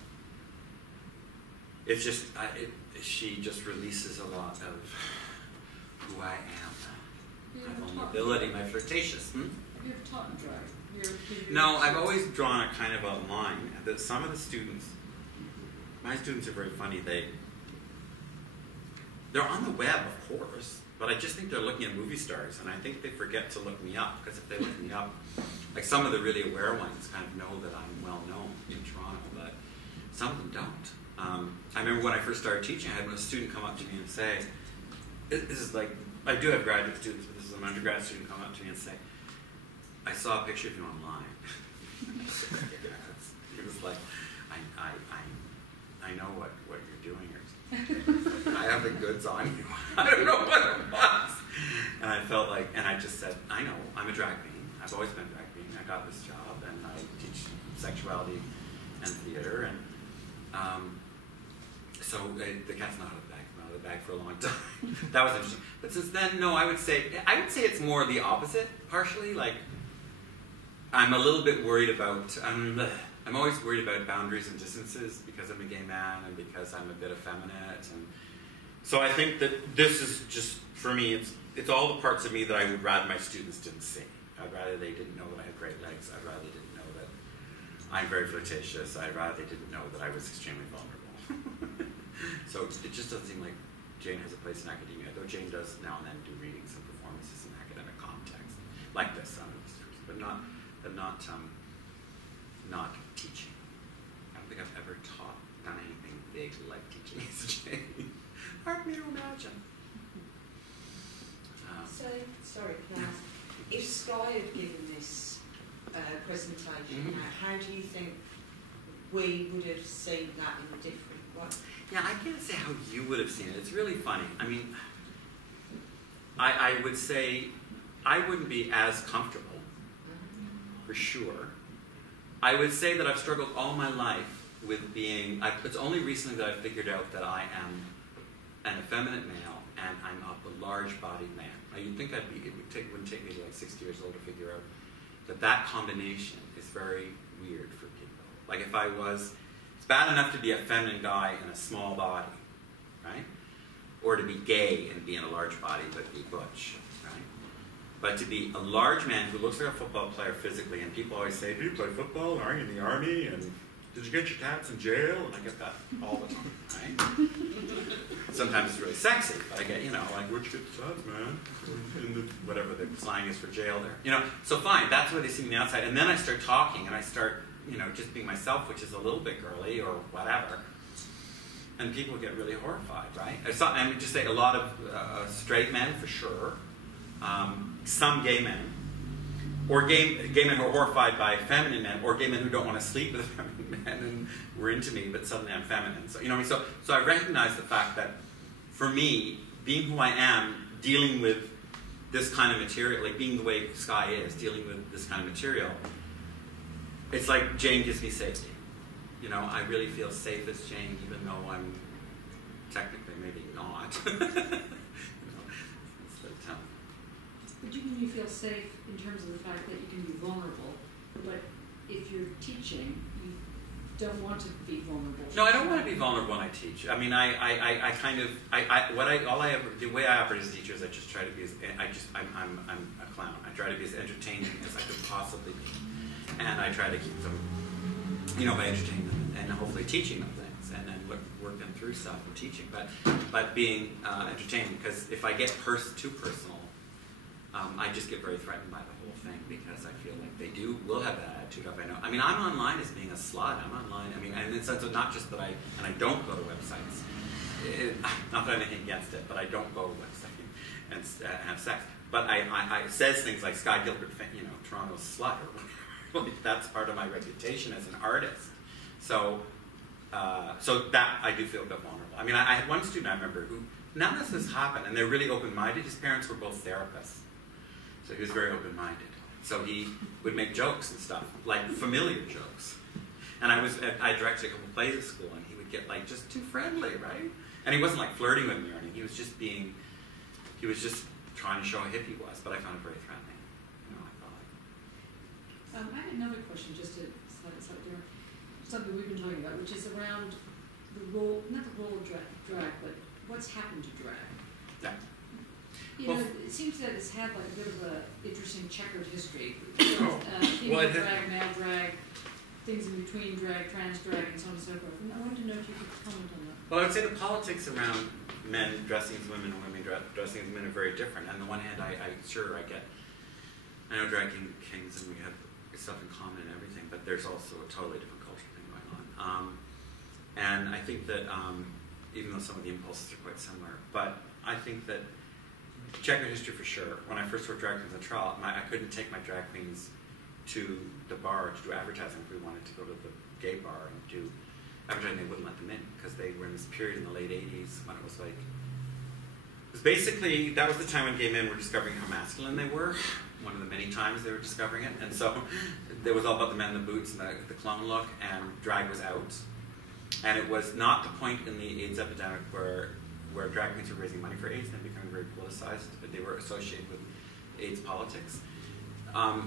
it's just she just releases a lot of who I am. My vulnerability, my flirtatious. You've taught in drag. No, I've always drawn a kind of a line that some of the students. My students are very funny. They're on the web, of course, but I just think they're looking at movie stars, and I think they forget to look me up, because if they look me up, like some of the really aware ones kind of know that I'm well known in Toronto, but some of them don't. I remember when I first started teaching, I had a student come up to me and say, this is like, I do have graduate students, but this is an undergrad student come up to me and say, I saw a picture of you online. It was like, I know what you're doing. I have the goods on you. I don't know what it was. And I felt like, and I just said, I know, I'm a drag queen. I've always been a drag queen. I got this job, and I teach sexuality and theater. And so the cat's not out of the bag. Been out of the bag for a long time. That was interesting. But since then, no, I would say it's more the opposite, partially. Like, I'm a little bit worried about, I'm always worried about boundaries and distances because I'm a gay man and because I'm a bit effeminate. And so I think that this is just, for me, it's all the parts of me that I would rather my students didn't see. I'd rather they didn't know that I had great legs. I'd rather they didn't know that I'm very flirtatious. I'd rather they didn't know that I was extremely vulnerable. So it just doesn't seem like Jane has a place in academia, though Jane does now and then do readings and performances in academic context, like this, but not teaching. I don't think I've ever done anything big like teaching as Jane. Hard for me to imagine. Sorry, can I ask? if Sky had given this presentation, how do you think we would have seen that in a different way? Yeah, I can't say how you would have seen it. It's really funny. I mean, I would say I wouldn't be as comfortable, for sure. I would say that I've struggled all my life with being, it's only recently that I've figured out that I am an effeminate male and I'm a large-bodied man. Now, you'd think it wouldn't take me like 60 years old to figure out that combination is very weird for people. Like if I was, it's bad enough to be a feminine guy in a small body, right? Or to be gay and be in a large body but be butch, right? But to be a large man who looks like a football player physically, and people always say, do you play football? Are you in the army? And did you get your tats in jail? And I get that all the time, right? Sometimes it's really sexy, but I get, like, where'd you get the tats, man? In the, whatever the slang is for jail there. So fine, that's where they see me outside. And then I start talking, and I start, just being myself, which is a little bit girly or whatever. And people get really horrified, right? I would just say a lot of straight men, for sure. Some gay men. Or gay men who are horrified by feminine men, or gay men who don't want to sleep with feminine men and were into me, but suddenly I'm feminine. So, so I recognize the fact that, for me, being who I am, dealing with this kind of material, like being the way Sky is, dealing with this kind of material, it's like Jane gives me safety. I really feel safe as Jane, even though I'm technically maybe not. But you feel safe in terms of the fact that you can be vulnerable, but if you're teaching, you don't want to be vulnerable. No, I don't want to be vulnerable when I teach. I mean, the way I operate as a teacher is I just try to be I'm a clown. I try to be as entertaining as I could possibly be, and I try to keep them, by entertaining them and hopefully teaching them things, and then work them through stuff and teaching. But being entertaining, because if I get too personal, I just get very threatened by the whole thing, because I feel like they will have that attitude of, I mean, I'm online as being a slut. I'm online, and in the sense of not just that I don't go to websites. Not that I'm anything against it, but I don't go to websites and have sex. But I says things like Sky Gilbert, Toronto's slut, or like that's part of my reputation as an artist. So that I do feel a bit vulnerable. I mean, I had one student I remember who, none of this happened, and they're really open-minded. His parents were both therapists. So he was very open-minded. So he would make jokes and stuff, like familiar jokes. And I directed a couple plays at school, and he would get like just too friendly, right? And he wasn't like flirting with me or anything. He was just trying to show how hip he was, but I found it very threatening. I thought. I had another question, just to slightly different, something we've been talking about, which is around the role, not the role of drag, but what's happened to drag. Yeah. It seems that it's had like a bit of an interesting checkered history. Female drag, male drag, things in between drag, trans drag, and so on and so forth. And I wanted to know if you could comment on that. Well, I would say the politics around men dressing as women and women dressing as men are very different. On the one hand, I know drag kings and we have stuff in common and everything, but there's also a totally different cultural thing going on. And I think that even though some of the impulses are quite similar, but I think that checkered history for sure. When I first worked drag queens on trial, I couldn't take my drag queens to the bar to do advertising. If we wanted to go to the gay bar and do advertising, they wouldn't let them in because they were in this period in the late 80s when it was like, basically, that was the time when gay men were discovering how masculine they were. One of the many times they were discovering it. And so it was all about the men in the boots and the clone look, and drag was out. And it was not the point in the AIDS epidemic where drag queens were raising money for AIDS and becoming very politicized, but they were associated with AIDS politics.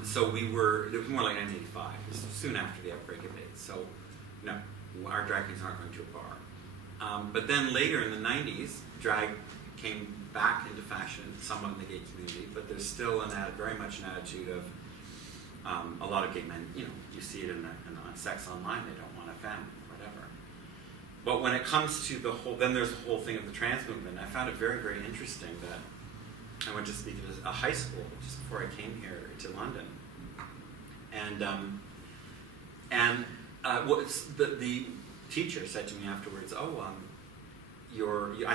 So it was more like 1985, soon after the outbreak of AIDS. So no, our drag queens aren't going to a bar. But then later in the 90s, drag came back into fashion, somewhat in the gay community, but there's still very much an attitude of a lot of gay men, you see it in sex online, they don't want a femme, whatever. But when it comes to then there's the whole thing of the trans movement. I found it very, very interesting that I went to speak at a high school just before I came here to London. And the teacher said to me afterwards, I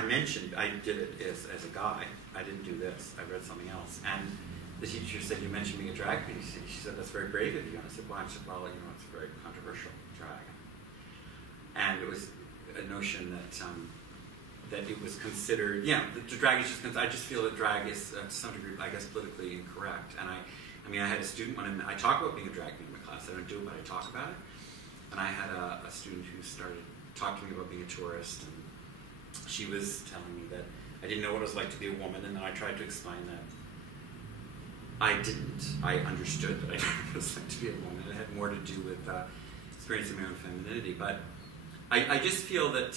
mentioned I did it as a guy. I didn't do this. I read something else. And the teacher said, you mentioned being a drag queen. She said, that's very brave of you. And I said, well, it's a very controversial drag. And it was a notion that that it was considered, the drag is just, I just feel that drag is to some degree, I guess, politically incorrect. And I mean, I had a student, when I talk about being a drag queen in my class, I don't do it, but I talk about it. And I had a student who started talking to me about being a tourist, and she was telling me that I didn't know what it was like to be a woman, and then I tried to explain that I didn't. I understood that I didn't know what it was like to be a woman. It had more to do with experiencing my own femininity. But I just feel that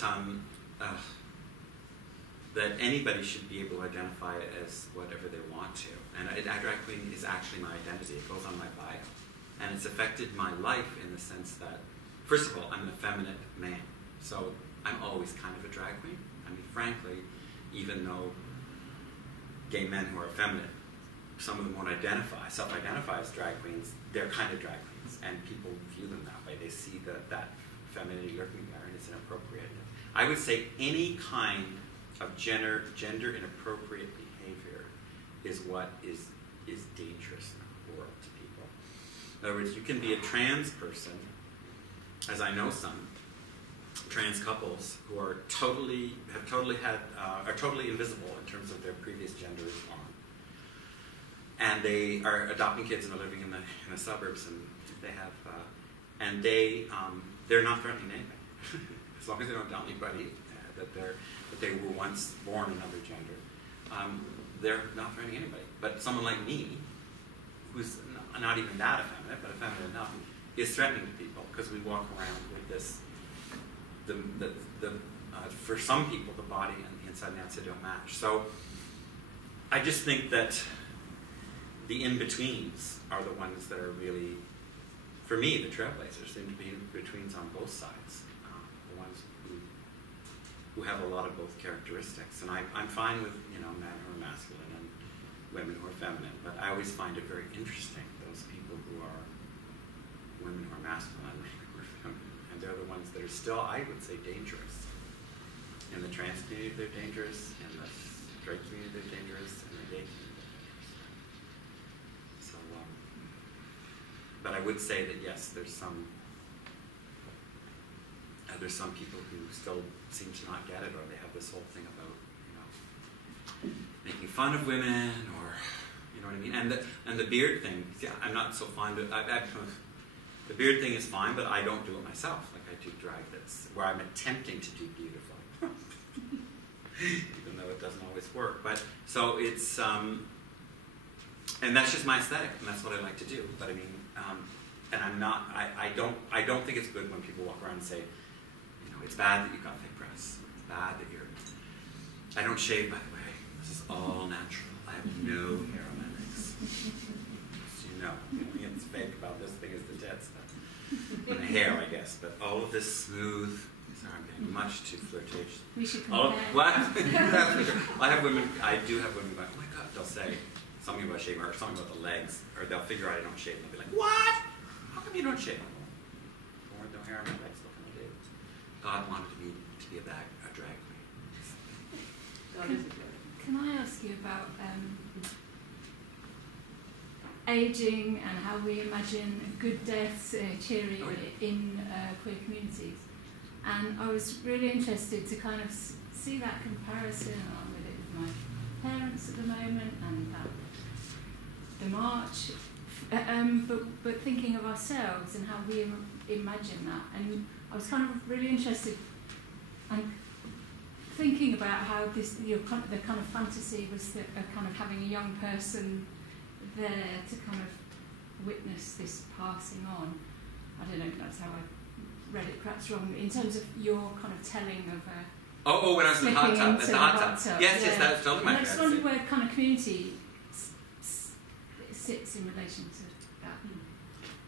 that anybody should be able to identify it as whatever they want to. And a drag queen is actually my identity. It goes on my bio. And it's affected my life in the sense that, first of all, I'm an effeminate man. So I'm always kind of a drag queen. I mean, frankly, even though gay men who are effeminate, some of them won't self-identify as drag queens, they're kind of drag queens. And people view them that way. They see that femininity lurking there, and it's inappropriate. I would say any kind of gender inappropriate behavior is what is dangerous in the world to people. In other words, you can be a trans person, as I know some trans couples who are totally invisible in terms of their previous gender is wrong, and they are adopting kids and are living in the suburbs, and they have they're not threatening anybody as long as they don't tell anybody that they were once born another gender. They're not threatening anybody. But someone like me, who's not even that effeminate, but effeminate enough, is threatening to people because we walk around with this. For some people, the body and the inside and the outside don't match. So I just think that the in-betweens are the ones that are really, for me, the trailblazers, the in-betweens on both sides, the ones who have a lot of both characteristics. And I'm fine with men who are masculine and women who are feminine, but I always find it very interesting, those people who are women who are masculine and women who are feminine. And they're the ones that are still, I would say, dangerous. In the trans community, they're dangerous. In the straight community, they're dangerous. In the gay community, they're dangerous. So, but I would say that, yes, there's some people who still seem to not get it, or they have this whole thing about, making fun of women, or, you know what I mean? And the beard thing, I'm not so fond of, the beard thing is fine, but I don't do it myself. Like I do drag that's, where I'm attempting to do beautiful. Even though it doesn't always work. But, so it's, and that's just my aesthetic, and that's what I like to do. But I mean, and I'm not, I don't think it's good when people walk around and say, it's bad that you've got thick breasts. It's bad that you're... I don't shave, by the way. This is all natural. I have no hair on my legs. So you know. The only thing that's fake about this thing is the tits. And the hair, I guess. But all of this smooth... Sorry, I'm getting much too flirtatious. We should compare. What? I do have women going, oh my God, they'll say something about shaving, or something about the legs, or they'll figure out I don't shave, and they'll be like, what? How come you don't shave? Or no hair on my legs, what can I do? God wanted me to be a drag queen. God is a drag. Can I ask you about ageing and how we imagine good deaths, cheery in queer communities? And I was really interested to kind of see that comparison on with it with my parents at the moment, and the march, but thinking of ourselves and how we imagine that. And I was kind of really interested and thinking about how this, the kind of fantasy was kind of having a young person there to kind of witness this passing on. I don't know if that's how I read it, perhaps wrong, in terms of your kind of telling of when I was in the hot tub, at the hot tub. Yes, yeah. That was totally my And I just wondered fantasy. where kind of community sits in relation to that.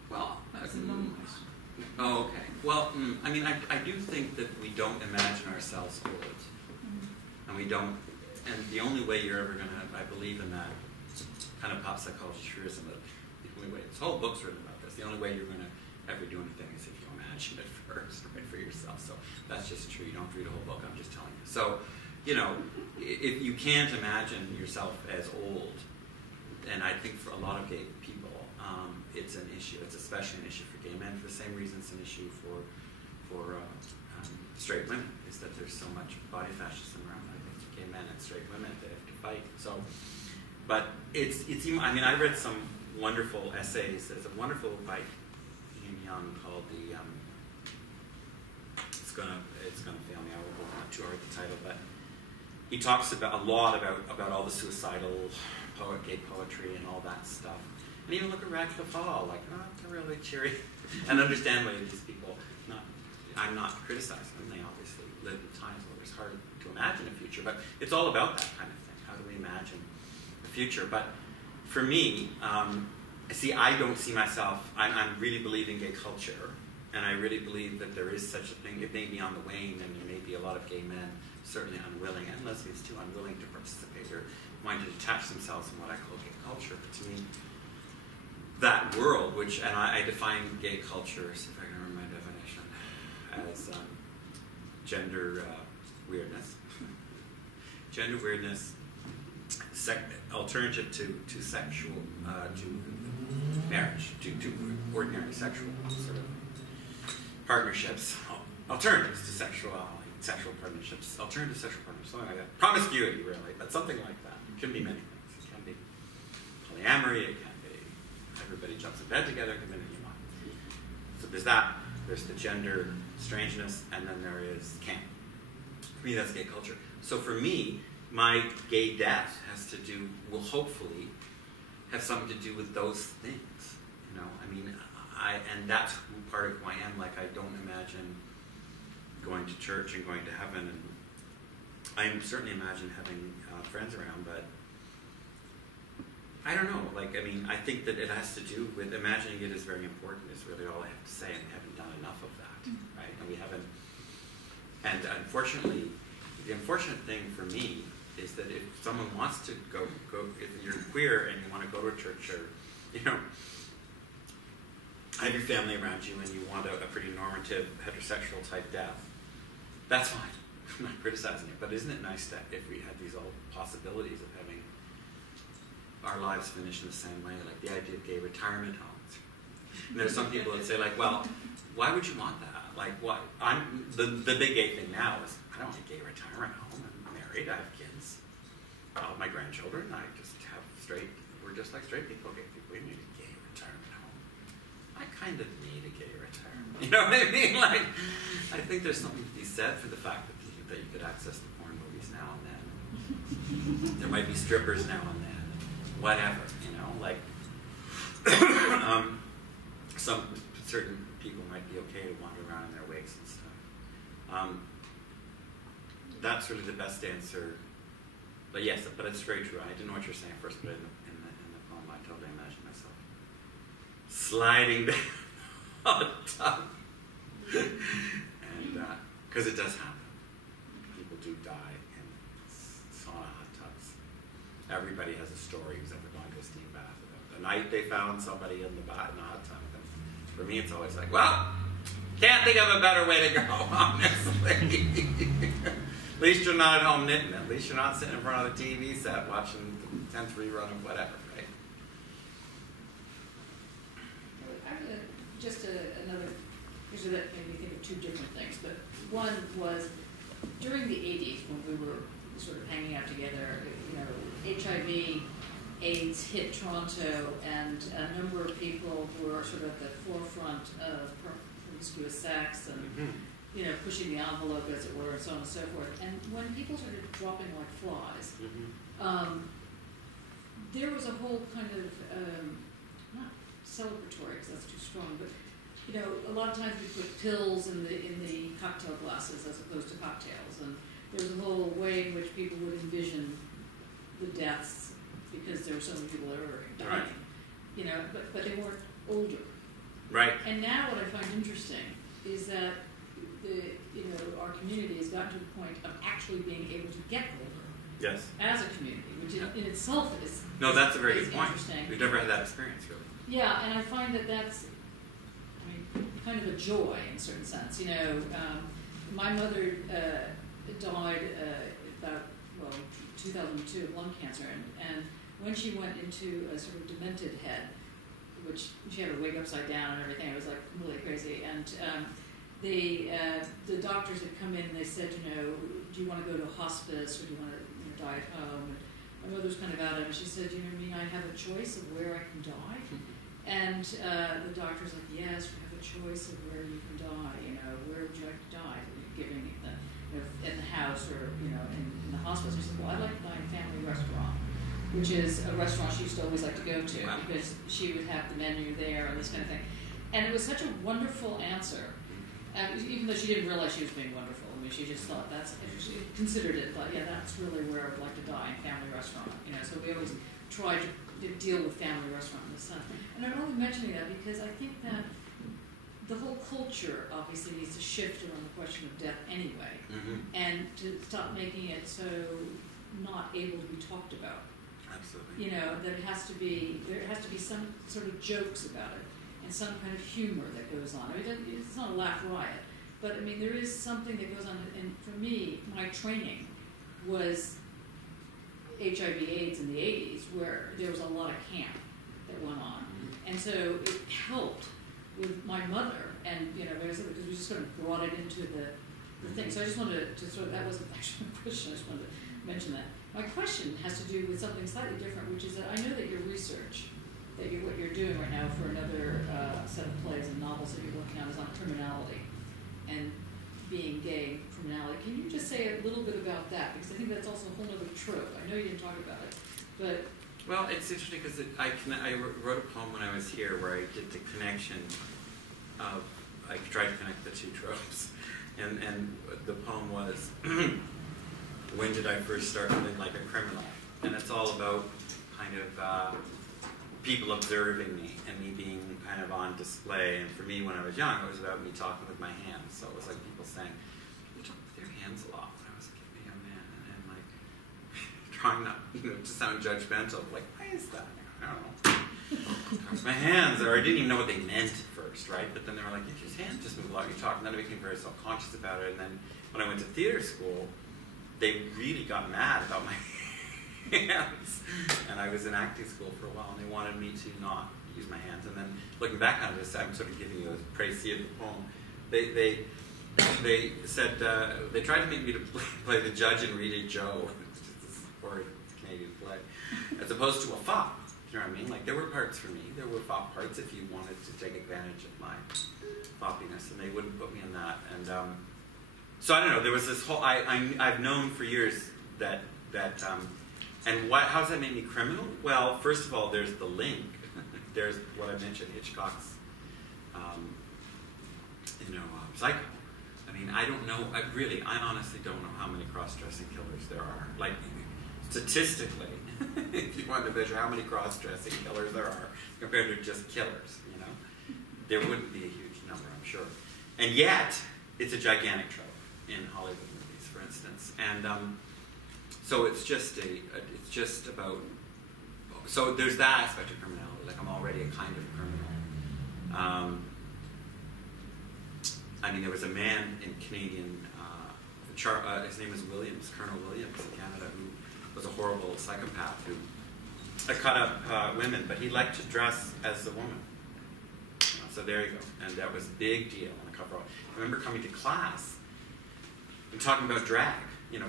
Well, That's a long question. Oh, okay. Well, I mean, I do think that we don't imagine ourselves old. And we don't, and the only way you're ever going to, I believe in that kind of pop psychology truism, that the only way, this whole book's written about this, the only way you're going to ever do anything is if you imagine it first, right, for yourself. So that's just true. You don't have to read a whole book, I'm just telling you. So, if you can't imagine yourself as old, and I think for a lot of gay people, it's an issue. It's especially an issue for gay men for the same reason it's an issue for straight women, is that there's so much body fascism around. I think gay men and straight women, they have to fight. So, but it's even, I mean, I read some wonderful essays. There's a wonderful by Ian Young called the it's gonna fail me. I will not too hard the title, but he talks about a lot about all the suicidal gay poetry and all that stuff. And even look at Rack the Fall, like not really cheery, and understand why these people. I'm not criticizing them. They obviously live in times where it's hard to imagine a future, but it's all about that kind of thing. How do we imagine the future? But for me, see, I don't see myself. I'm really believe in gay culture, and I really believe that there is such a thing. It may be on the wane, and there may be a lot of gay men certainly unwilling, and lesbians too, unwilling to participate or wanting to detach themselves from what I call gay culture. But to me, that world, which, and I define gay culture, if I can remember my definition, as gender weirdness. Gender weirdness, alternative to sexual, to marriage, to ordinary sexual sort of partnerships, alternatives to sexual partnerships, alternative sexual partnerships, something like that. Promiscuity, really, but something like that. It can be many things. It can be polyamory, it can be everybody jumps in bed together, it can be anything you want. So there's that. There's the gender strangeness, and then there is camp. For me, that's gay culture. So for me, my gay death will hopefully have something to do with those things. You know, I mean, and that's part of who I am. Like, I don't imagine going to church and going to heaven, and I certainly imagine having friends around, but I don't know. Like, I mean, I think that it has to do with imagining it is very important. Is really all I have to say, and we haven't done enough of that, right? And we haven't. And unfortunately, the unfortunate thing for me is that if someone wants to go, if you're queer and you want to go to a church, or have your family around you, and you want a pretty normative heterosexual type death, that's fine. I'm not criticizing it, but isn't it nice that if we had these all possibilities of having our lives finish in the same way, like the idea of gay retirement homes. And there's some people that say, like, well, why would you want that? Like, what? The big gay thing now is, I don't want a gay retirement home. I'm married, I have kids. All of my grandchildren, I just have we're just like straight people, gay people. We need a gay retirement home. I kind of need a gay retirement. You know what I mean? Like, I think there's something to be said for the fact that you could access the porn movies now and then. There might be strippers now and then. Whatever, like some certain people might be okay to wander around in their wigs and stuff. That's really the best answer. But yes, but it's very true. I didn't know what you were saying first, but in the poem, I totally imagine myself sliding down a tub, and because it does happen, people do die in sauna hot tubs. Everybody has a story who's ever gone to a steam bath. The night they found somebody in the hot tub. For me, it's always like, well, can't think of a better way to go, honestly. At least you're not at home knitting. At least you're not sitting in front of the TV set watching the 10th rerun of whatever, right? Another issue that made me think of two different things. But one was during the 80s when we were sort of hanging out together, HIV, AIDS hit Toronto, and a number of people were sort of at the forefront of promiscuous sex and pushing the envelope, as it were, and so on and so forth. And when people started dropping like flies, there was a whole kind of not celebratory, because that's too strong, but a lot of times we put pills in the cocktail glasses as opposed to cocktails, and there was a whole way in which people would envision the deaths because there were so many people that were dying, but they weren't older. Right. And now what I find interesting is that our community has gotten to the point of actually being able to get older. Yes. As a community, which in itself is that's a very good point. Interesting. We've never had that experience, really. Yeah, and I find that's, kind of a joy in a certain sense. My mother died about 2002 of lung cancer, and when she went into a sort of demented head, which she had her wig upside down and everything, it was like really crazy. And the doctors had come in and they said, do you want to go to hospice or do you want to die at home? And my mother was kind of out of it. She said, I have a choice of where I can die. And the doctor's like, yes, we have a choice of where you can die. Where would you like to die? Giving in the house or in the hospice. She said, well, I'd like to die in a family restaurant, which is a restaurant she used to always like to go to because she would have the menu there and this kind of thing. And it was such a wonderful answer, even though she didn't realize she was being wonderful. I mean, she just thought she considered it, like, yeah, that's really where I would like to die, in family restaurant. So we always try to deal with family restaurant in the sun. And I'm only mentioning that because I think that the whole culture obviously needs to shift around the question of death anyway, and to stop making it so not able to be talked about. Absolutely. There has to be some sort of jokes about it and some kind of humor that goes on. I mean, it's not a laugh riot, but I mean, there is something that goes on. And for me, my training was HIV/AIDS in the 80s, where there was a lot of camp that went on, and so it helped with my mother, and because we just sort of brought it into the thing. So I just wanted to that wasn't actually a question. I just wanted to mention that. My question has to do with something slightly different, which is that I know that your research, what you're doing right now for another set of plays and novels that you're working on is on criminality and being gay, criminality. Can you just say a little bit about that? Because I think that's also a whole other trope. I know you didn't talk about it, but... Well, it's interesting because I wrote a poem when I was here where I did the connection of, I tried to connect the two tropes. And the poem was, when did I first start feeling like a criminal? And it's all about kind of people observing me and me being kind of on display. And for me, when I was young, it was about me talking with my hands. So it was like people saying, you talk with your hands a lot when I was a young man. And like, trying not to sound judgmental, like, why is that? I don't know. Talk with my hands, or I didn't even know what they meant at first, right? But then they were like, if your hands just move a lot, you talk. And then I became very self-conscious about it. And then when I went to theater school, they really got mad about my hands. And I was in acting school for a while, and they wanted me to not use my hands. And then looking back on this, I'm sort of giving you a précis of the poem. They said, they tried to make me to play the judge in Rita Joe, which is this horrid Canadian play, as opposed to a fop. You know what I mean? Like, there were parts for me. There were fop parts if you wanted to take advantage of my foppiness, and they wouldn't put me in that. And so I don't know. There was this whole. I've known for years that and how does that make me criminal? Well, first of all, there's the link. There's what I mentioned, Hitchcock's, Psycho. I mean, I don't know. I honestly don't know how many cross-dressing killers there are. Like, statistically, if you wanted to measure how many cross-dressing killers there are compared to just killers, there wouldn't be a huge number, I'm sure. And yet, it's a gigantic trope in Hollywood movies, for instance. And so it's just about. So there's that aspect of criminality. Like, I'm already a kind of criminal. I mean, there was a man in Canadian. His name was Williams, Colonel Williams in Canada, who was a horrible psychopath who cut up women, but he liked to dress as a woman. So there you go. And that was a big deal on the cover. I remember coming to class and talking about drag,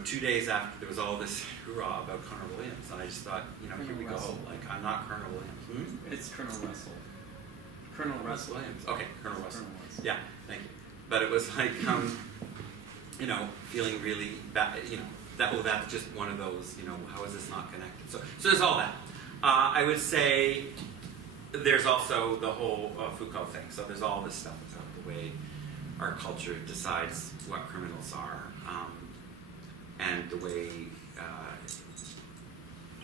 2 days after there was all this hoorah about Colonel Williams. And I just thought, here we go. Like, I'm not Colonel Williams. It's Colonel Russell. Colonel Russell. Williams. Okay, Colonel Russell. Yeah, thank you. But it was like, feeling really bad, that's just one of those, how is this not connected? So there's all that. I would say there's also the whole Foucault thing. So there's all this stuff about the way our culture decides what criminals are, and the way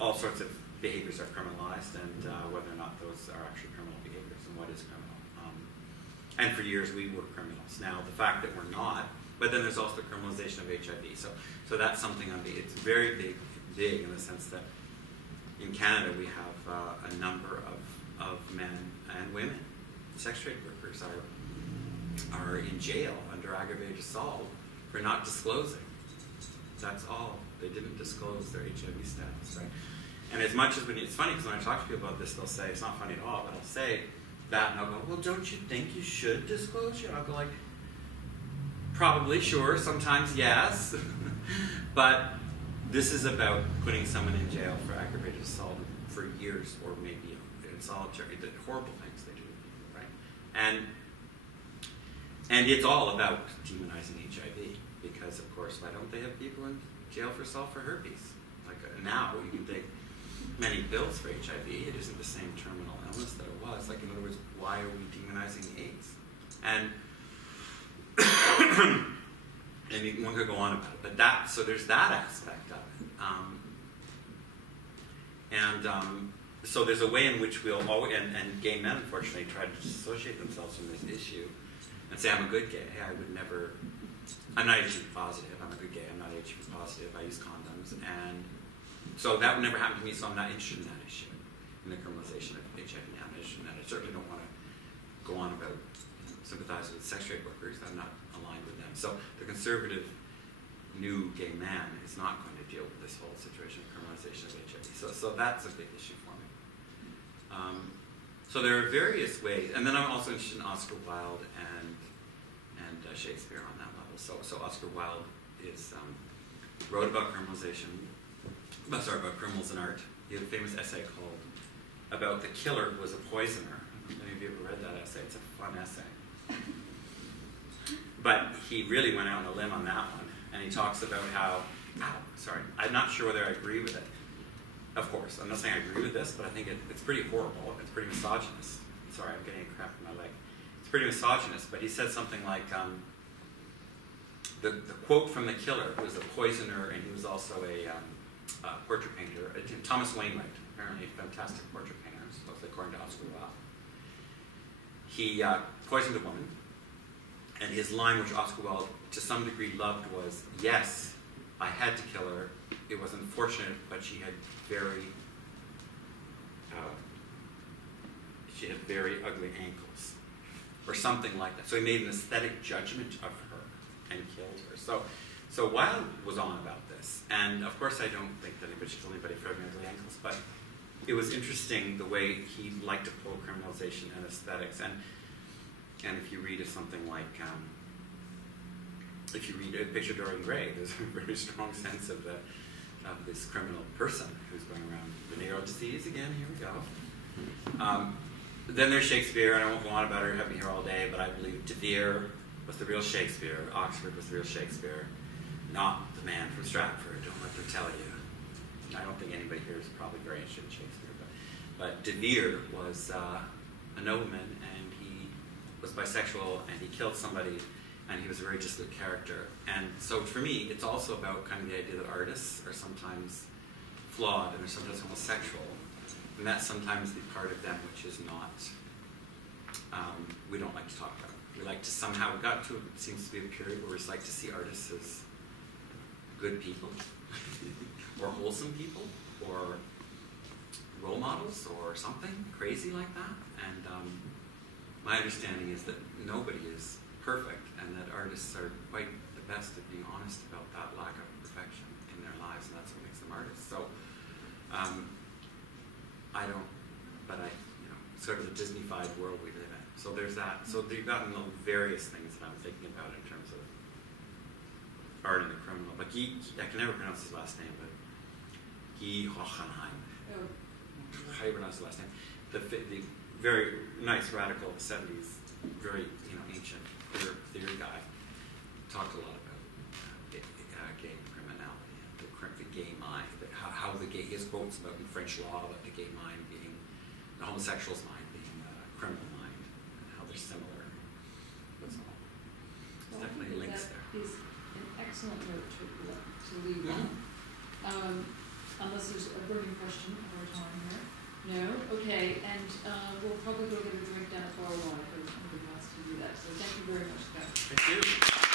all sorts of behaviors are criminalized, and whether or not those are actually criminal behaviors and what is criminal. And for years we were criminals. Now the fact that we're not, but then there's also the criminalization of HIV. So that's something it's very big in the sense that in Canada we have a number of men and women, sex trade workers are in jail under aggravated assault for not disclosing. That's all. They didn't disclose their HIV status, right? And as much as it's funny because when I talk to people about this, they'll say it's not funny at all, but I'll say that and I'll go, well, don't you think you should disclose your? I'll go like, probably, sure, sometimes yes, but this is about putting someone in jail for aggravated assault for years or maybe in solitary, the horrible things they do, right? And it's all about demonizing HIV because, of course, why don't they have people in jail for assault for herpes? Like now you can take many pills for HIV. It isn't the same terminal illness that it was. Like in other words, why are we demonizing AIDS? And and one could go on about it, but so there's that aspect of it. So there's a way in which we'll always, and gay men unfortunately try to disassociate themselves from this issue and say, I'm a good gay, I would never, I'm not HIV positive, I'm a good gay, I'm not HIV positive, I use condoms, and so that would never happen to me, so I'm not interested in that issue, in the criminalization of HIV. I'm not interested in that. I certainly don't want to go on about sympathize with sex trade workers. I'm not aligned with them. So the conservative new gay man is not going to deal with this whole situation of criminalization of HIV. So that's a big issue for me. So there are various ways, and then I'm also interested in Oscar Wilde and Shakespeare on that level. So Oscar Wilde wrote about criminalization, about criminals in art. He had a famous essay called "About the Killer Was a Poisoner." I don't know if you ever read that essay. It's a fun essay. But he really went out on a limb on that one, and he talks about how, I'm not sure whether I agree with it. Of course, I'm not saying I agree with this, but I think it's pretty horrible. It's pretty misogynist. Sorry, I'm getting a cramp in my leg. It's pretty misogynist, but he said something like, the quote from The Killer, who was a poisoner, and he was also a portrait painter, Thomas Wainwright, apparently a fantastic portrait painter, supposedly according to Oscar Wilde. He poisoned a woman, and his line, which Oscar Wilde to some degree loved, was, yes, I had to kill her. It was unfortunate, but she had very ugly ankles, or something like that. So he made an aesthetic judgment of her and killed her. So Wilde was on about this, and of course I don't think that anybody should kill anybody for having ugly ankles, but it was interesting the way he liked to pull criminalization and aesthetics. And if you read something like, if you read a picture of Dorian Gray, there's a very strong sense of this criminal person who's going around venereal disease again. Here we go. Then there's Shakespeare, and I won't go on about her, have me here all day, but I believe De Vere was the real Shakespeare. Oxford was the real Shakespeare, not the man from Stratford. Don't let them tell you. I don't think anybody here is probably very interested in Shakespeare, but De Vere was a nobleman, and he was bisexual, and he killed somebody, and he was a very dissolute character. And so for me, it's also about kind of the idea that artists are sometimes flawed, and they're sometimes homosexual, and that's sometimes the part of them which is not, we don't like to talk about. We like to somehow, we got to, it seems to be a period where we just like to see artists as good people, or wholesome people, or role models, or something crazy like that. And my understanding is that nobody is perfect, and that artists are quite the best at being honest about that lack of perfection in their lives, and that's what makes them artists. So I don't, but sort of the Disney-fied world we live in. So there's that. So you've gotten the various things that I'm thinking about in terms of art and the criminal. But I can never pronounce his last name, but Guy Hohenheim. Oh. How do you pronounce his last name? The very nice radical 70s, very ancient queer theory guy, talked a lot about gay criminality, the gay mind, how the gay, his quotes about in French law about the gay mind being, the homosexual's mind being a criminal mind, and how they're similar. That's all. There's definitely links there. That is an excellent note to leave on. Unless there's a burning question of our time here. No? Okay, and we'll probably go get a drink down at Bar 1 if anybody wants to do that. So thank you very much, guys. Thank you.